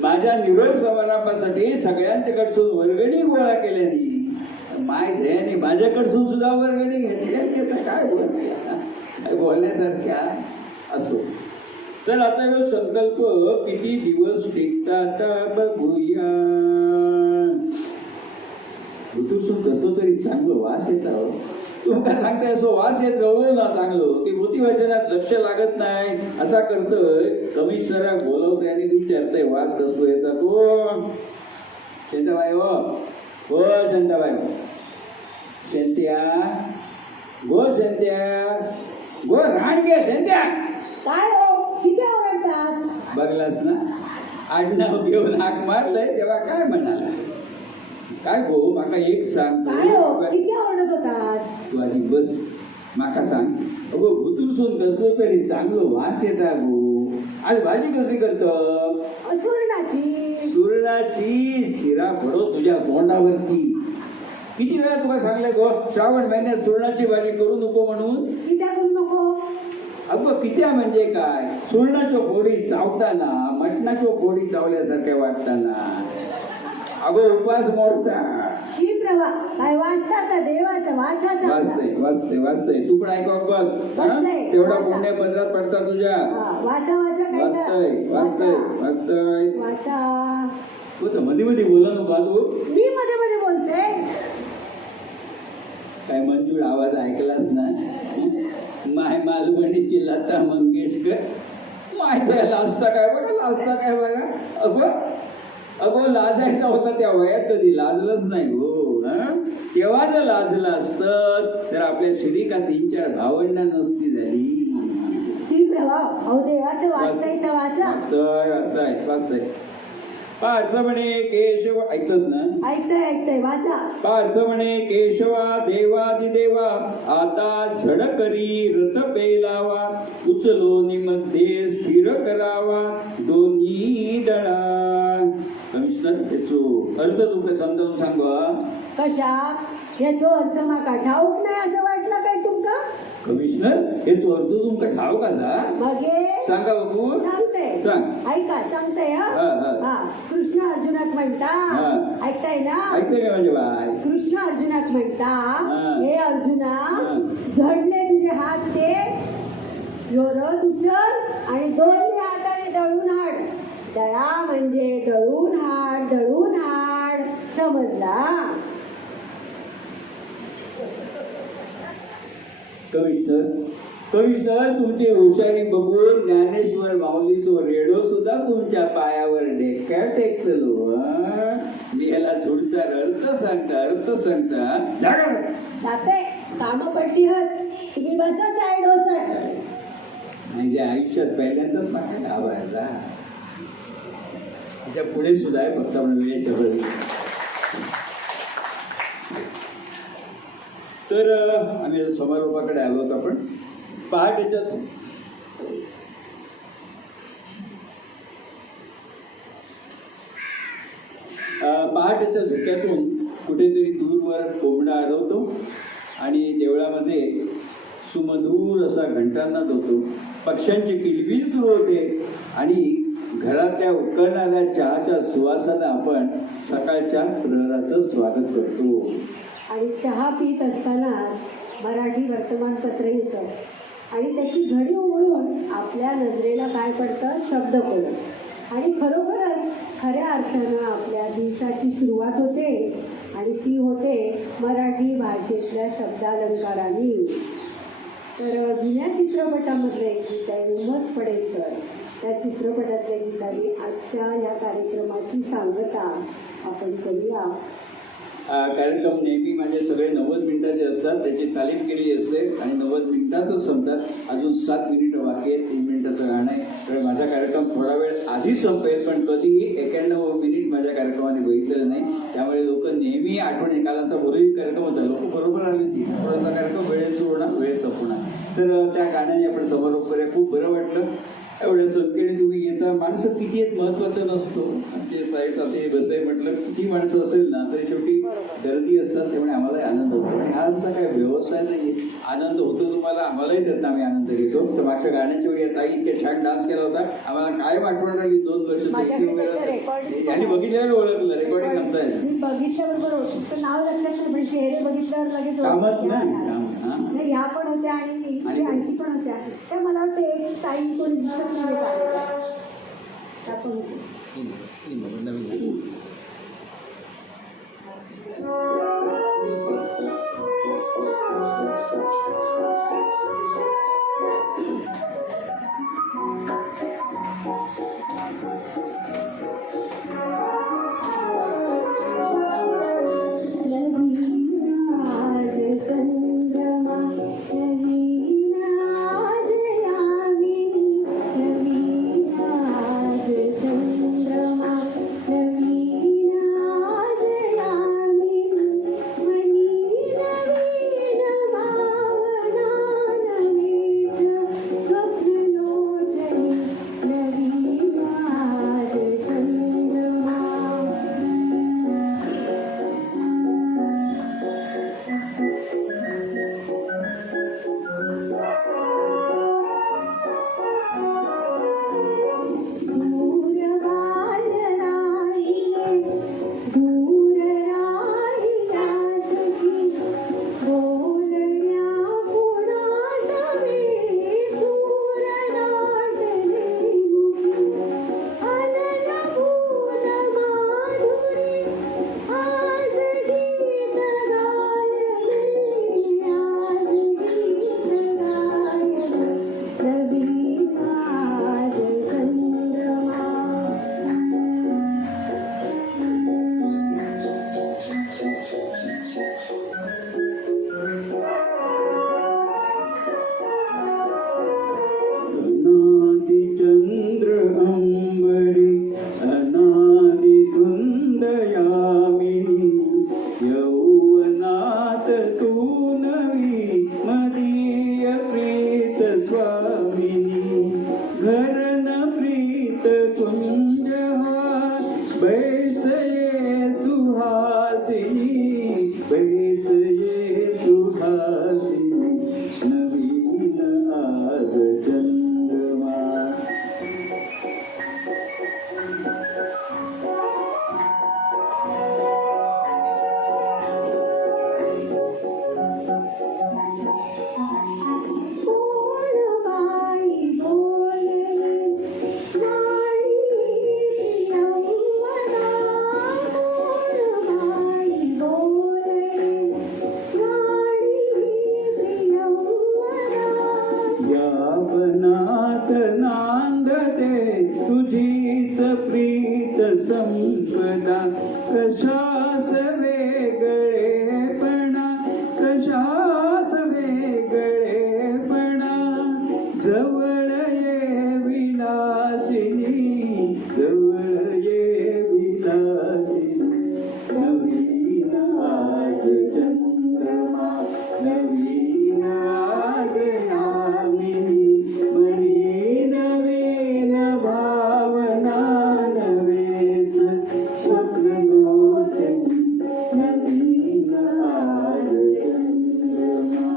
माझ्या निरोप समारंभासाठी सगळ्यांच्याकडसून वर्गणी गोळा केल्यानी माय झयानी माझ्याकडसून सुद्धा वर्गणी घेतली. काय बोलण्यासारख्या असो. तर आता ह्यो संकल्प किती दिवस टिकतात बघूया. ऋतूसून कसं तरी चांगलं वास येतं. तुमका सांगते असं वास येत राहू ना चांगलं की मोतिवचनात लक्ष लागत नाही. असा करतोय, कमिशनराक बोलवते आणि विचारतंय वास कसं येतात. हो शांताबाई, हो शांताबाई, शांत्या गो, शांत्या गो, राण घे शांत्या. काय हो, किती आवडतात? बघलास ना, आडनाव घेऊन हाक मारलंय तेव्हा काय म्हणाला. काय गो, माका एक सांग. काय हो, किती आवडत होतास? तू आधी बस, माका सांग. अगो भुतूरसून कसलं तरी चांगलं वास येता गो. आज भाजी कसली करतं? सुरणाची. सुरणाची. शिरा पडो तुझ्या तोंडावरती. किती वेळा तुला सांगलं गो, श्रावण महिन्यात सुरणाची भाजी करू नको म्हणून. कित्या करू नको? अगं कित्या म्हणजे काय, सुरणाच्या फोडी चावताना मटणाच्या फोडी चावल्यासारख्या वाटताना अगो उपास मोडता. ची प्रभा, काय वाचता का देवाचा वाचाचा? वाचतंय तू पण ऐकव बस. वाचतंय. तेवढा पुण्य पदरात पडता तुझ्या. वाचा वाचा काय वाचतंय. वाचा. तू तर मध्ये मध्ये बोला नको तू. मी मध्ये मध्ये बोलते. काय मंजूळ आवाज ऐकलाच ना. माय मालवणीची लता मंगेशकर. माहिती लाजता काय बघा. अगो लाजायचा होता त्या वयात कधी लाजलंच नाही हो. तेव्हा जर लाजलं असतंस तर आपल्या शिडिका 3-4 भावंडा नसती झाली. ची प्रभा, अहो देवाचं वाचताय तर वाचा. वाचतंय. पार्थ म्हणे केशव, ऐकतोस ना? ऐकताय वाचा. पार्थ म्हणे केशवा देवादिदेवा, आता झड करी रथ पेलावा, उचलोनी मध्ये स्थिर करावा दोन्ही दळा. कमिशनर, त्याचो अर्थ तुमका समजावून सांगा. कशा याचो अर्थ माका ठाऊक नाही असं वाटलं काय तुमका? कमिशनर, हेचो अर्थ तुमका ठाऊक का? मगे सांगा बघू. सांगते, सांग. ऐका, सांगते. हा. कृष्ण अर्जुनाक म्हणता. ऐकताय ना? ऐकतोय का म्हणजे बाय? कृष्ण अर्जुनाक म्हणता, हे अर्जुना, झडले तुझे हात ते ह्यो रथ उचल आणि दोन्ही हाताने दळून हाड. दळा म्हणजे दळून हाड. समजला? कमिशनर, तुमची हुशारी बघून ज्ञानेश्वर माऊलीचो रेडो सुद्धा तुमच्या पायावर डेक्या टेकतलो. मी याला झुडचा अर्थ सांगता जाते काम पडली हत. तुम्ही बसा चाय डोसत. म्हणजे आयुष्यात पहिल्यांदाच मला घाबरला. त्याच्या पुढे सुद्धा आहे, फक्त आपण वेळेच्या वेळी. तर आम्ही समारोपाकडे आलो होतो. आपण पहाटेच्या झोक्यातून कुठेतरी दूरवर कोंबडा आरवतो आणि देवळामध्ये सुमधूर असा घंटानाद होतो. पक्ष्यांची किलबिल सुरू होते आणि घरातल्या उकळणाऱ्या चहाच्या सुवासानं आपण सकाळच्या प्रहराचं स्वागत करतो. आणि चहा पित असताना मराठी वर्तमानपत्र येतं आणि त्याची घडी उघडून आपल्या नजरेला काय पडतं? शब्दकोश. आणि खरोखरच खऱ्या अर्थानं आपल्या दिवसाची सुरुवात होते आणि ती होते मराठी भाषेतल्या शब्दालंकारांनी. तर जुन्या चित्रपटामधले गीत उमच पडेल तर त्या चित्रपटातल्या गीतांनी आजच्या या कार्यक्रमाची सांगता आपण करूया. कार्यक्रम नेहमी माझे सगळे 90 मिनिटाचे असतात, त्याची तालीम केली असते आणि 90 मिनिटातच संपतात. अजून 7 मिनिटं बाकी आहेत, 3 मिनिटाचं गाणं आहे. तर माझा कार्यक्रम थोडा वेळ आधी संपेल, पण कधीही 91 मिनिट माझ्या कार्यक्रमाने बघितलेलं नाही. त्यामुळे लोक नेहमी आठवण एकाला बोलही कार्यक्रम होता, लोक बरोबर आली होती, थोडासा कार्यक्रम वेळेत सुरू होणार, वेळ संपणार. तर त्या गाण्याने आपण समारोप करूया. खूप बरं वाटलं एवढ्या संख्येने तुम्ही येता. माणसं किती आहेत महत्वाचं नसतो. आमचे साहेब ते बसले म्हटलं किती माणसं असेल ना तरी शेवटी गर्दी असतात, त्यामुळे आम्हालाही आनंद होतो. आणि हा आमचा काही व्यवसाय नाही, आनंद होतो तुम्हाला, आम्हालाही त्यातनं आम्ही आनंद घेतो. तर मागच्या गाण्याच्या वेळी ताई इतक्या छान डान्स केला होता, आम्हाला काय आठवण राहिली 2 वर्ष आणि बघितल्यावर ओळखलं. रेकॉर्डिंग आमचं आहे, मी बघितल्याबरोबर ओळखतो. नाव लक्षात नाही पण चेहरे बघितल्यावर लगेच कामात ओळखतो. नाही ह्या पण होत्या आणि आणखी पण होत्या. त्या मला वाटतं एक ताई कोणी दिसत नाही त्या पण होत्या. संपदा कशास वेगळेपणा, कशास वेगळेपणा, जवळ ये विलासिनी, जवळ ये विलासिनी, नवीन आज चंद्रमा, नवीन आज यामिनी, मनी नवीन भावना, नवेच स्वप्न लोचनी, नवीन आज चंद्रमा.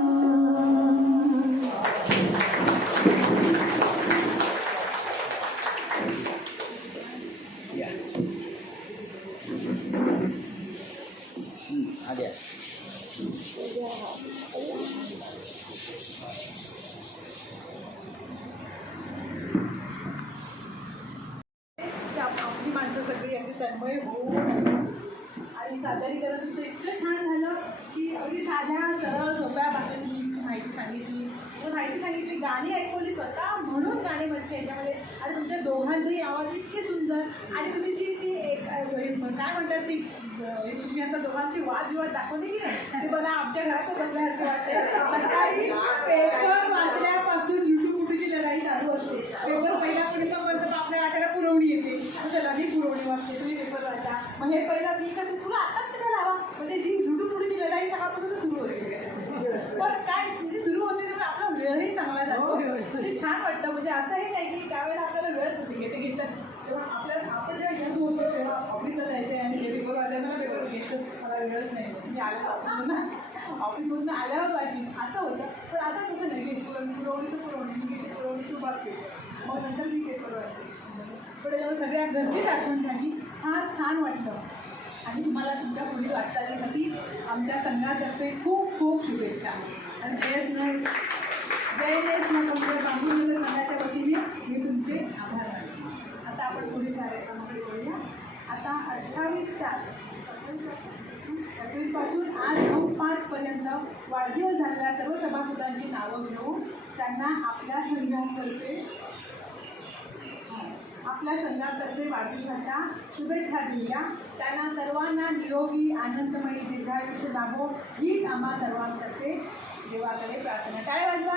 आपली माणसं सगळी अगदी तन्मय होऊन आणि सादरीकरण तुमचं इतकं छान झालं की अगदी साध्या सरळ सोप्या भाषेत तुम्ही माहिती सांगितली, गाणी ऐकवली स्वतः म्हणून गाणी म्हटली याच्यामध्ये. आणि तुमच्या दोघांचेही आवाज इतके सुंदर. आणि तुम्ही जी ती एक काय म्हणतात ती तुम्ही आता दोघांची वादविवाद दाखवली की नाही, ते मला आमच्या घरातच बसल्यासारखं वाटते. सकाळी पेपर वाचल्यापासून लुटूपुटीची लढाई चालू असते. पेपर पहिला पर्यंत आपल्या वाट्याला पुरवणी येते, चला मी पुरवणी वाचते, तुम्ही पेपर वाचा, मग हे पहिला मी का तुला आत्ताच कशा लावा, म्हणजे जी लुटूपुटीची लढाई सकाळपासून सुरू होते. पण काय म्हणजे सुरू होते तेव्हा आपला वेळही चांगला जातो, म्हणजे छान वाटतं. म्हणजे असंही नाही की त्यावेळेला आपल्याला वेळच होते घेतात, तेव्हा आपण जेव्हा यंग होतो तेव्हा ऑफिसला जायचे आणि जे पेपर वाचायला पेपर घेतो, मला वेळच नाही, मी आलं ऑफिसमधून आल्यावर पाहिजे असं होतं. पण आता तसं नाही की पुरवणी तर पुरवणी, मी घेते पुरवणी तू बाकी, मग नंतर मी पेपर वाचते. पण त्याच्यामुळे सगळ्या घरचीच आठवण झाली, फार छान वाटलं. आणि तुम्हाला तुमच्या पुढील वाटचालीसाठी आमच्या संघातर्फे खूप खूप शुभेच्छा. आणि जयदेश तुमच्या बांबूनगर संघाच्या वतीने मी तुमचे आभार मानते. आता आपण पुढील कार्यक्रमाकडे वळूया. आता 28/4/2024 आज 9/5 पर्यंत वाढदिवस झालेल्या सर्व सभासदांची नावं घेऊन त्यांना आपल्या संघातर्फे वाढदिवसाच्या शुभेच्छा दिल्या. त्यांना सर्वांना निरोगी आनंदमयी दीर्घायुष्य लाभो हीच आम्हा सर्वांतर्फे देवाकडे प्रार्थना. टाळ्या वाजवा.